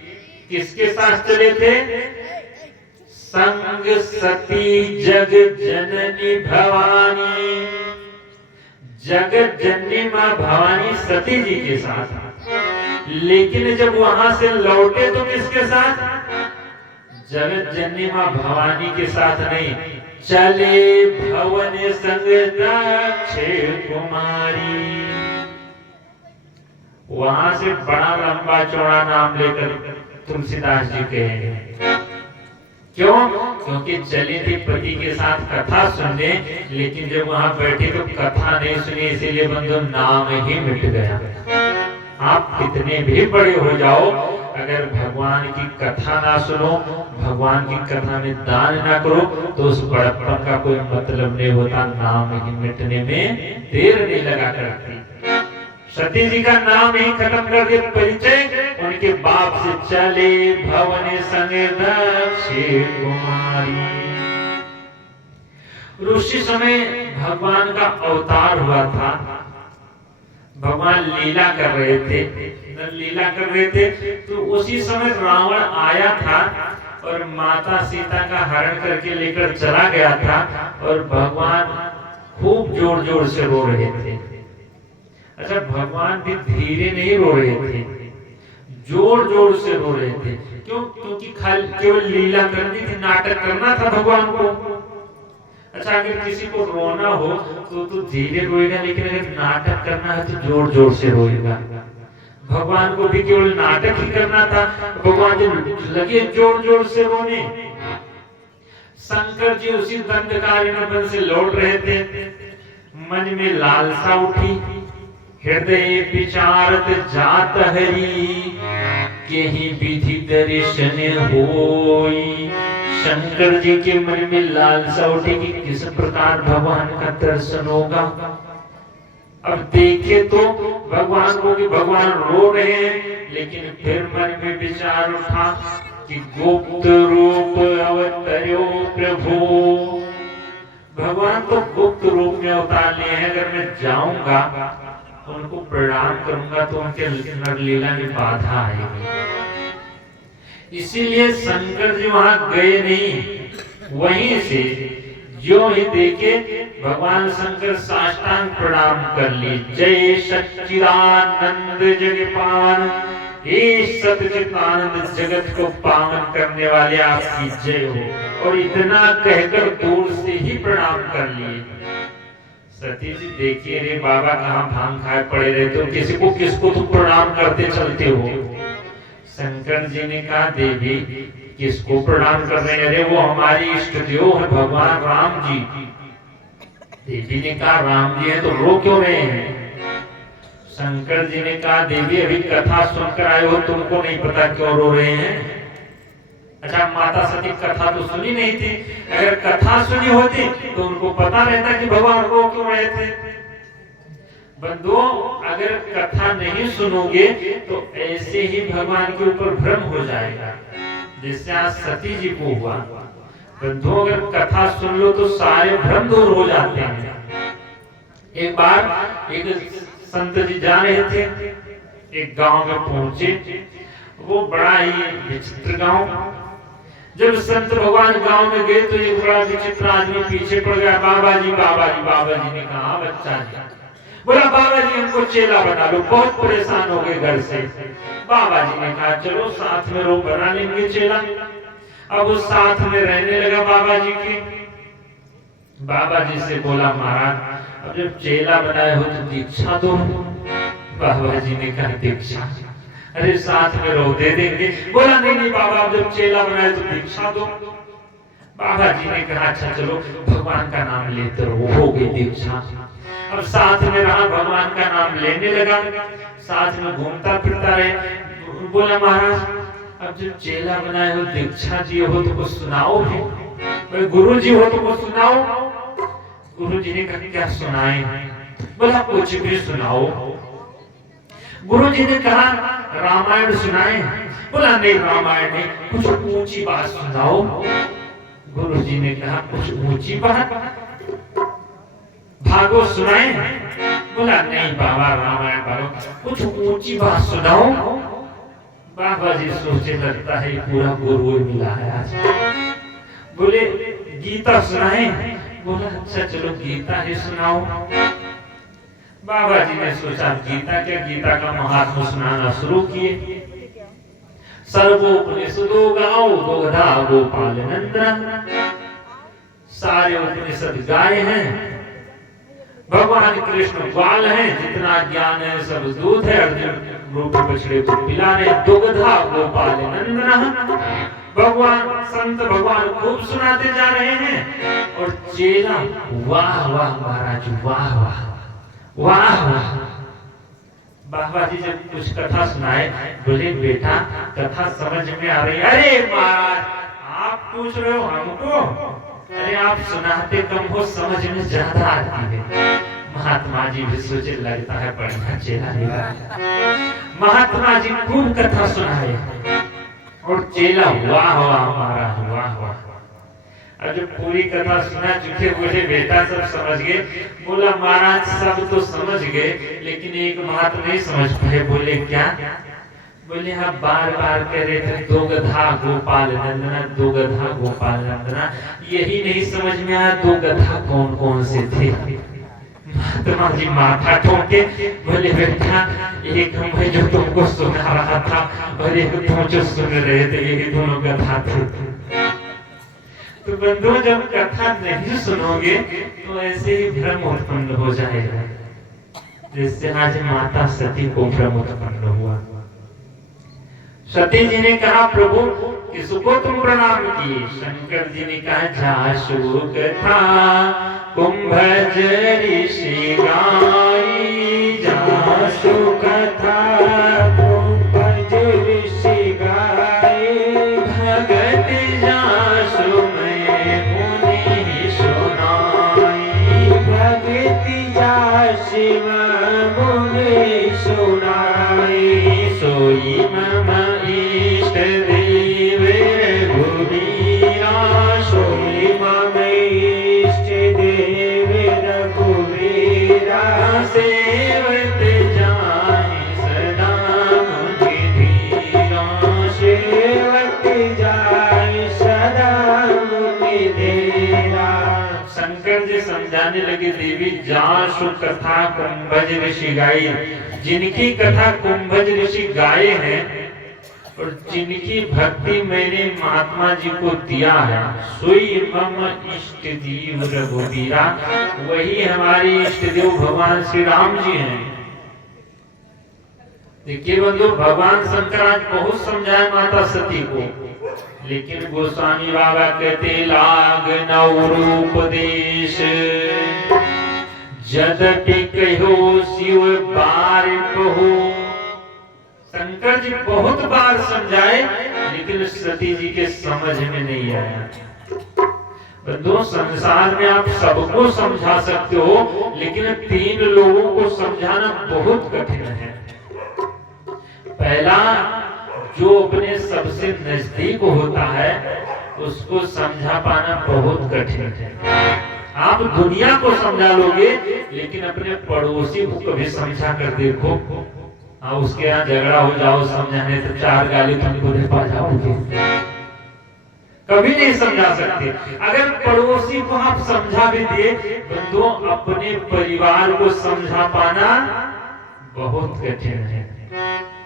किसके साथ चले थे? संग सती जग जननी भवानी, जगत जननी माँ भवानी सती जी के साथ, लेकिन जब वहां से लौटे तो किसके साथ? जगत जननी माँ भवानी के साथ नहीं, चले भवन संग दक्ष कुमारी। वहां से बड़ा लंबा चौड़ा नाम लेकर तुलसीदास जी कहेंगे। क्यों? क्योंकि चली थी पति के साथ कथा सुनने, लेकिन जब वहां बैठी तो कथा नहीं सुनी, इसीलिए बंधु नाम ही मिट गया। आप कितने भी बड़े हो जाओ, अगर भगवान की कथा ना सुनो, भगवान की कथा में दान ना करो, तो उस बड़प्पन का कोई मतलब नहीं होता। नाम ही मिटने में देर नहीं लगा करती। सती जी का नाम ही खत्म कर दिया परिचय, उनके बाप से चले भवन संग दक्ष कुमारी। ऋषि समय भगवान का अवतार हुआ था, भगवान लीला कर रहे थे, तो उसी समय रावण आया था और माता सीता का हरण करके लेकर चला गया था, और भगवान खूब जोर जोर से रो रहे थे। अच्छा, भगवान भी धीरे नहीं रो रहे थे, जोर जोर से रो रहे थे। क्यों? क्योंकि केवल लीला करनी थी, नाटक करना था भगवान को। अच्छा, अगर किसी को रोना हो तो धीरे रोएगा, लेकिन अगर नाटक करना है तो जोर जोर से रोएगा। भगवान को भी केवल नाटक ही करना था, भगवान जी लगे जोर जोर से रोने। शंकर जी उसी दंडकारिणी वन से लौट रहे थे, मन में लालसा उठी, हृदय विचारत जात हरि, केहि विधि दर्शन होई। शंकर जी के मन में लालसा उठी कि किस प्रकार भगवान का दर्शन होगा। अब देखे तो भगवान को कि भगवान रो रहे हैं, लेकिन फिर मन में विचार उठा कि गुप्त रूप अवतरो प्रभु। भगवान तो गुप्त रूप में अवतार लिए हैं, अगर मैं जाऊंगा उनको प्रणाम करूंगा तो उनके नरलीला में बाधा आएगी। इसीलिए शंकर जी वहां गए नहीं, वहीं से जो ही देखे भगवान शंकर साष्टांग प्रणाम कर ली। जय सच्चिदानंद जगपावन, हे सच्चिदानंद जगत को पावन करने वाले आपकी जय हो। और इतना कहकर दूर से ही प्रणाम कर लिए। सती जी देखिए, रे बाबा कहाँ भांग खाए पड़े रहते हो, किसको तुम प्रणाम करते चलते हो। शंकर जी ने कहा, देवी किसको प्रणाम कर रहे हैं? अरे वो हमारी इष्ट देव है भगवान राम जी। देवी ने कहा, राम जी है तो रो क्यों रहे हैं? शंकर जी ने कहा, देवी अभी कथा सुनकर आए हो, तुमको नहीं पता क्यों रो रहे हैं? अच्छा, माता सती कथा तो सुनी नहीं थी, अगर कथा सुनी होती तो उनको पता रहता कि भगवान रो क्यों रहे थे। बंधुओं, अगर कथा नहीं सुनोगे तो ऐसे ही भगवान के ऊपर भ्रम हो जाएगा, जिससे आज सती जी को हुआ। बंधुओं, अगर कथा सुन लो तो सारे भ्रम दूर हो जाते हैं। एक बार एक संत जी जा रहे थे, एक गांव में पहुंचे, वो बड़ा ही विचित्र गांव। जब संत भगवान गांव में गए तो एक बड़ा विचित्र आदमी पीछे पड़ गया। बाबा जी बाबा जी। बाबा जी ने कहा, बच्चा जी। बोला, बाबा जी हमको चेला बना लो, बहुत परेशान हो गए घर से। बाबा जी ने कहा, चलो साथ में रो बना लेंगे चेला। अब वो साथ में रहने लगा बाबा जी के। बाबा जी से बोला, महाराज अब जब चेला बनाए हो तो दीक्षा दो। बाबा जी ने कहा, दीक्षा? अरे साथ में रहो, दे देंगे। बोला, नहीं बाबा, अब जब चेला बनाए तो दीक्षा दो। बाबा जी ने कहा, अच्छा चलो भगवान का नाम लेते रहो, हो गई दीक्षा। अब साथ में रहा, भगवान का नाम लेने लगा, साथ में घूमता फिरता रहे। बोला, महाराज अब जब चेला बनाए हो, दीक्षा जी हो तो कुछ सुनाओ भी, गुरु जी हो तो कुछ सुनाओ। गुरु जी ने कहा, क्या सुनाए? बोला, कुछ भी सुनाओ। गुरु जी ने कहा, रामायण सुनाए? बोला, नहीं रामायण नहीं, कुछ ऊंची बात सुनाओ। गुरु जी ने कहा, कुछ ऊंची बात? भागवत सुनाए? बोला, नहीं बाबा, रामायण भागवत, कुछ ऊंची बात सुनाओ। बाबा जी सोचे, लगता है पूरा गुरु मिला है आज। बोले, गीता सुनाए? बोला, अच्छा चलो गीता ही सुनाओ। बाबा जी ने सोचा गीता क्या, गीता का महात्मा सुनाना शुरू किए। सर्वोपनिषदो गाओ दुग्धा गोपाल नंदन, सारे उपनिषद गाय हैं, भगवान कृष्ण ग्वाल हैं, जितना ज्ञान है सब दूध है, अर्जुन रूप बछड़े को पिला रहे, दुग्धा गोपाल नंदन। भगवान संत भगवान खूब सुनाते जा रहे हैं और चेला वाह वाह महाराज वाह वाह वाह वाह। बाबा जी जब कुछ कथा सुनाए बोले बेटा कथा समझ में आ रही? अरे महाराज आप पूछ रहे हो हमको? अरे आप सुनाते कम हो, समझ में ज्यादा आती है। महात्मा जी भी सोचे लगता है बढ़िया चेला मिला। महात्मा जी खूब कथा सुनाए और चेला वाह वाह महाराज वाह वाह। और जब पूरी कथा सुना चुके बोले बेटा सब समझ गए? बोला महाराज सब तो समझ गए लेकिन एक बात नहीं समझ पाए। बोले क्या? बोले आप बार बार कह रहे थे दुग्धा गोपाल नंदना, दुग्धा गोपाल नंदना, यही नहीं समझ में आया दो गधा कौन कौन से थे? महात्मा जी माथा ठोके बोले बेटा एक मैं जो तुमको सुना रहा था और एक तुम जो सुन रहे थे ये दोनों गधा थे। तो बंधुओं जब कथा नहीं सुनोगे तो ऐसे ही भ्रम उत्पन्न हो जाएगा, जिससे आज माता सती को भ्रम उत्पन्न हुआ। सती जी ने कहा प्रभु किसको तुम प्रणाम किए? शंकर जी ने कहा जासु कथा कुंभज ऋषि गाई, जासु कथा कुंभज ऋषि गाई, भगत जासु मैं मुनि सुनाई, भगत जासु मैं मुनि सुनाई, सोई मम इष्ट देव रघुवीरा, सोई मम इष्ट देव रघुवीरा, सेवत जाहि सदा मुझ धीरा, सेवत जाहि सदा मुनि धीरा। शंकर जी समझाने लगे देवी जासु कथा कुंभज ऋषि गाई, जिनकी कथा कुंभज ऋषि गाये हैं और जिनकी भक्ति मैंने महात्मा जी को दिया है, सोई मम इष्ट देव रघुवीरा, वही हमारे इष्ट देव भगवान श्री राम जी हैं। देखिए बंधु भगवान शंकर आज बहुत समझाए माता सती को, लेकिन गोस्वामी बाबा कहते लाग नवरूपदेश, यद्यपि कहो शिव बार कहो। शंकर जी बहुत बार समझाए लेकिन सती जी के समझ में नहीं आया। बंधुओं संसार में आप सबको समझा सकते हो लेकिन तीन लोगों को समझाना बहुत कठिन है। पहला जो अपने सबसे नजदीक होता है उसको समझा पाना बहुत कठिन है। आप दुनिया को समझा लोगे लेकिन अपने पड़ोसी को कभी समझा कर देखो, उसके यहाँ झगड़ा हो जाओ समझाने तो 4 गाली तुमको दे पा जाओगे, कभी नहीं समझा सकते। अगर पड़ोसी को आप समझा भी दिए तो अपने परिवार को समझा पाना बहुत कठिन है।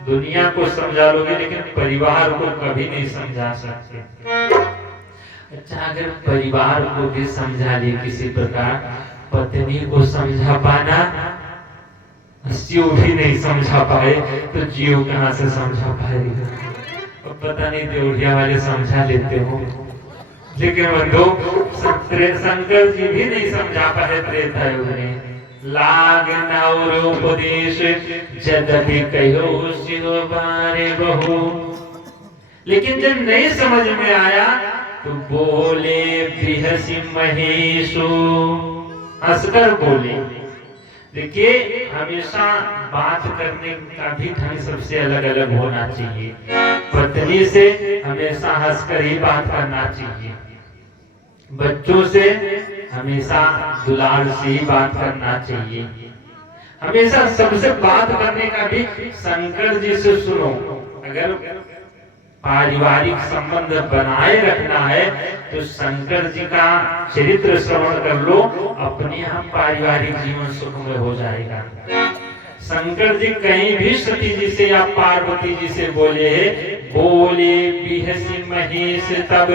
दुनिया को समझा लोगे लेकिन परिवार को कभी नहीं समझा सकते। अच्छा अगर परिवार को भी समझा ले किसी प्रकार, पत्नी को समझा पाना, शिव भी नहीं समझा पाए तो जीव कहाँ से समझा पाएगा? और पता नहीं देवड़िया वाले समझा लेते हो, लेकिन बंधु शंकर जी भी नहीं समझा पाए त्रेता युग में। लाग नवरूपदेश यद्यपि कहो शिव बारे बहु, लेकिन जब नहीं समझ में आया तो बोले बृहसी महेशो, हंसकर बोले। देखिए हमेशा बात करने का भी ढंग सबसे अलग अलग होना चाहिए। पत्नी से हमेशा हंसकर ही बात करना चाहिए, बच्चों से हमेशा दुलार से ही बात करना चाहिए। हमेशा सबसे बात करने का भी शंकर जी से सुनो। अगर पारिवारिक संबंध बनाए रखना है तो शंकर जी का चरित्र श्रवण कर लो, अपने यहाँ पारिवारिक जीवन सुखमय हो जाएगा। शंकर जी कहीं भी सती जी से या पार्वती जी से बोले बोले बिहसी महेश तब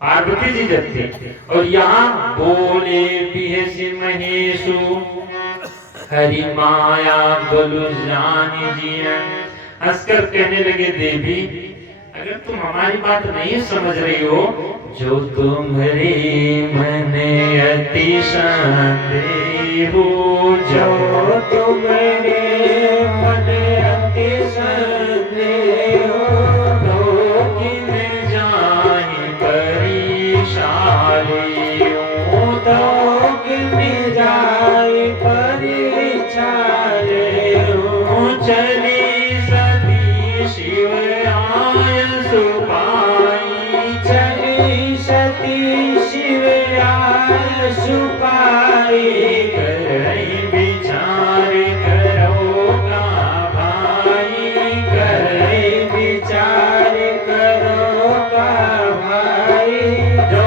पार्वती जी जब थे, और यहाँ बोले बिहसी महेशु हरि माया बोलू जानी जी। हंसकर कहने लगे देवी अगर तुम हमारी बात नहीं समझ रही हो, जो तुम्हारे मन अति संदेह हो, जो तुम्हारे मन अति संदेह हो, तो किन जाहि परीक्षाले हो, तो किन जाहि परीक्षाले हो। चली सती शिव आय सुपाई, चली सती शिव आय सुपाई, करई विचार करो का भाई, करई विचार करो का भाई। जो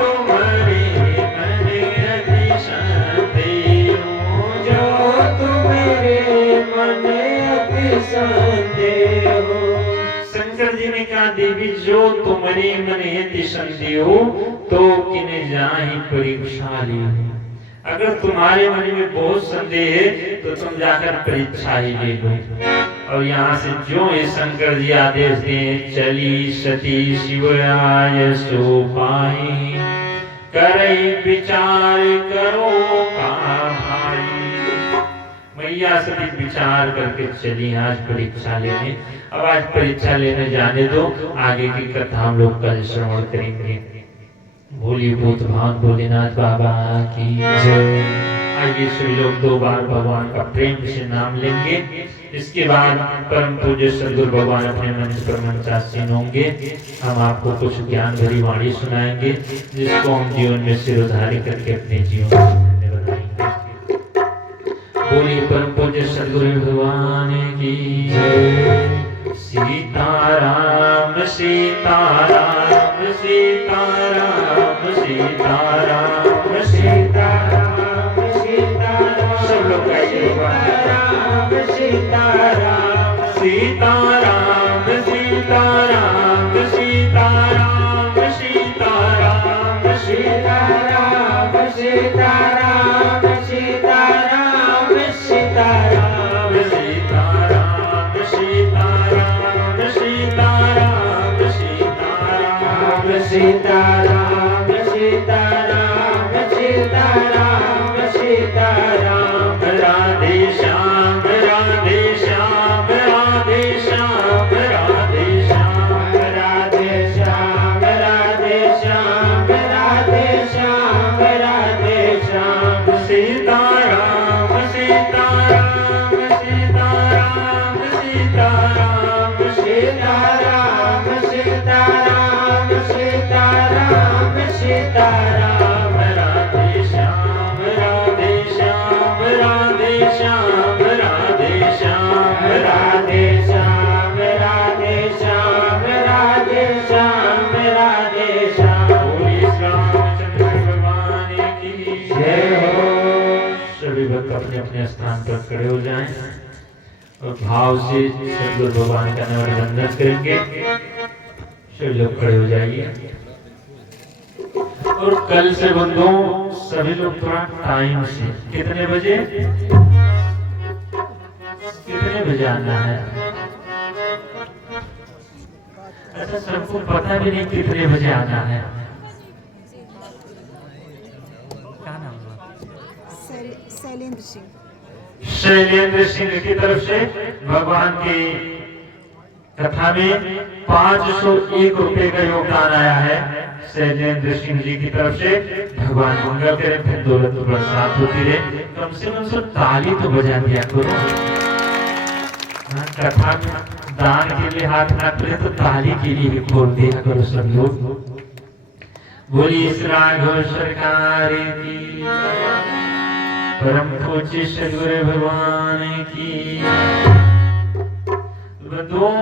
तुम्हारे मन अति संदेह हो, जो तुम्हारे मन अति संदेह हो। शंकर जी ने कहा देवी जो तुम्हारे मन अति संदेह हो, तो किन जाहि परीक्षा ले। अगर तुम्हारे मन में बहुत संदेह है तो तुम जाकर परीक्षा ही ले लो। और यहाँ से जो है शंकर जी आदेश दें, चली सती शिव आय सुपाई, करई विचार करो का भाई। मैया सती विचार करके चली आज परीक्षा लेने। अब आज परीक्षा लेने जाने दो, आगे की कथा हम लोग कल श्रवण करेंगे। भोली भूत भान भोलेनाथ बाबा की जय। आइए सभी लोग 2 बार भगवान का प्रेम से नाम लेंगे। इसके बाद परम पूज्य सदगुरु भगवान अपने मंच पर मंचासीन होंगे। हम आपको कुछ ज्ञान भरी वाणी सुनाएंगे, जिसको हम जीवन में सिरोधारी करके अपने जीवन में धन्य बनाएंगे। बोली परम पूज्य सदगुरु भगवान की जय। सीताराम सीताराम सीताराम सीताराम सीताराम सीताराम। सब लोग गाइए सीताराम सीताराम सीताराम सीताराम सीताराम सीताराम सीताराम सीताराम सीताराम सीताराम सीताराम सीताराम सीताराम सीताराम सीताराम सीताराम सीताराम सीताराम सीताराम। राधे श्याम राधे श्याम राधे श्याम राधे श्याम राधे श्याम राधे श्याम राधे श्याम राधे श्याम। सीताराम सीताराम सीताराम सीताराम सीताराम सीताराम सीताराम सीताराम। राधे श्याम राधे श्याम राधे श्याम राधे श्याम राधे श्याम राधे श्याम राधे श्याम राधे श्याम। बोलिए रामचंद्र भगवान की जय हो। सभी भक्त अपने अपने स्थान पर खड़े हो जाएं और भाव से सदगुरु भगवान का नमन वंदन करेंगे। सभी लोग खड़े हो जाइए। और कल से बंधुओं सभी लोग थोड़ा टाइम से, कितने बजे आना है? अच्छा, सबको पता भी नहीं कितने बजे आना है। क्या नाम हुआ? शैलेंद्र सिंह। शैलेंद्र सिंह की तरफ से भगवान की कथा में 501 रुपए का योगदान आया है। शैलेंद्र सिंह जी की तरफ से भगवान मंगल करे, फिर दौलत बरसात होती रहे। कम से कम सब ताली तो बजा दिया करो। कथा में दान के लिए हाथ ना खुले तो ताली के लिए भी खोल दिया करो सब लोग। बोली इस राघव सरकार की, परम पूज्य सदगुरु भगवान की। बंधुओं,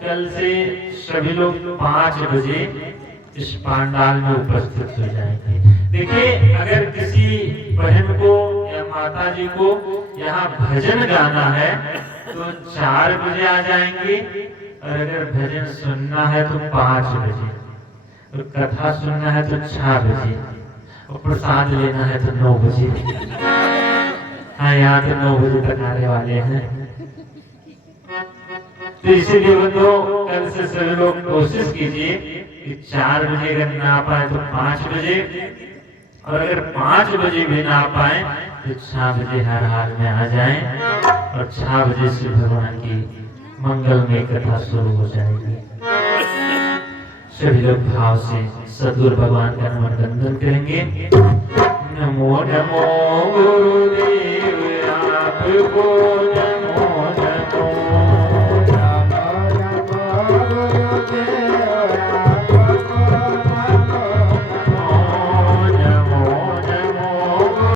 कल कल से सभी लोग 5 बजे इस पंडाल में उपस्थित हो जाएंगे। देखिए, अगर किसी बहन को या माता जी को यहाँ भजन गाना है तो 4 बजे आ जाएंगे, और अगर भजन सुनना है तो 5 बजे, और कथा सुनना है तो 6 बजे, और प्रसाद लेना है तो 9 बजे। हाँ, यहाँ तो 9 बजे तक आने वाले हैं। तो इसीलिए बंधुओं, कल से सभी लोग कोशिश कीजिए कि 4 बजे अगर ना पाए तो 5 बजे, और अगर 5 बजे भी ना पाए तो 6 बजे हर हाल में आ जाएं, और 6 बजे से भगवान की मंगलमय कथा शुरू हो जाएगी। सभी लोग भाव से सद्गुरु भगवान का नमन वंदन करेंगे। नमो नमो गुरुदेव आपको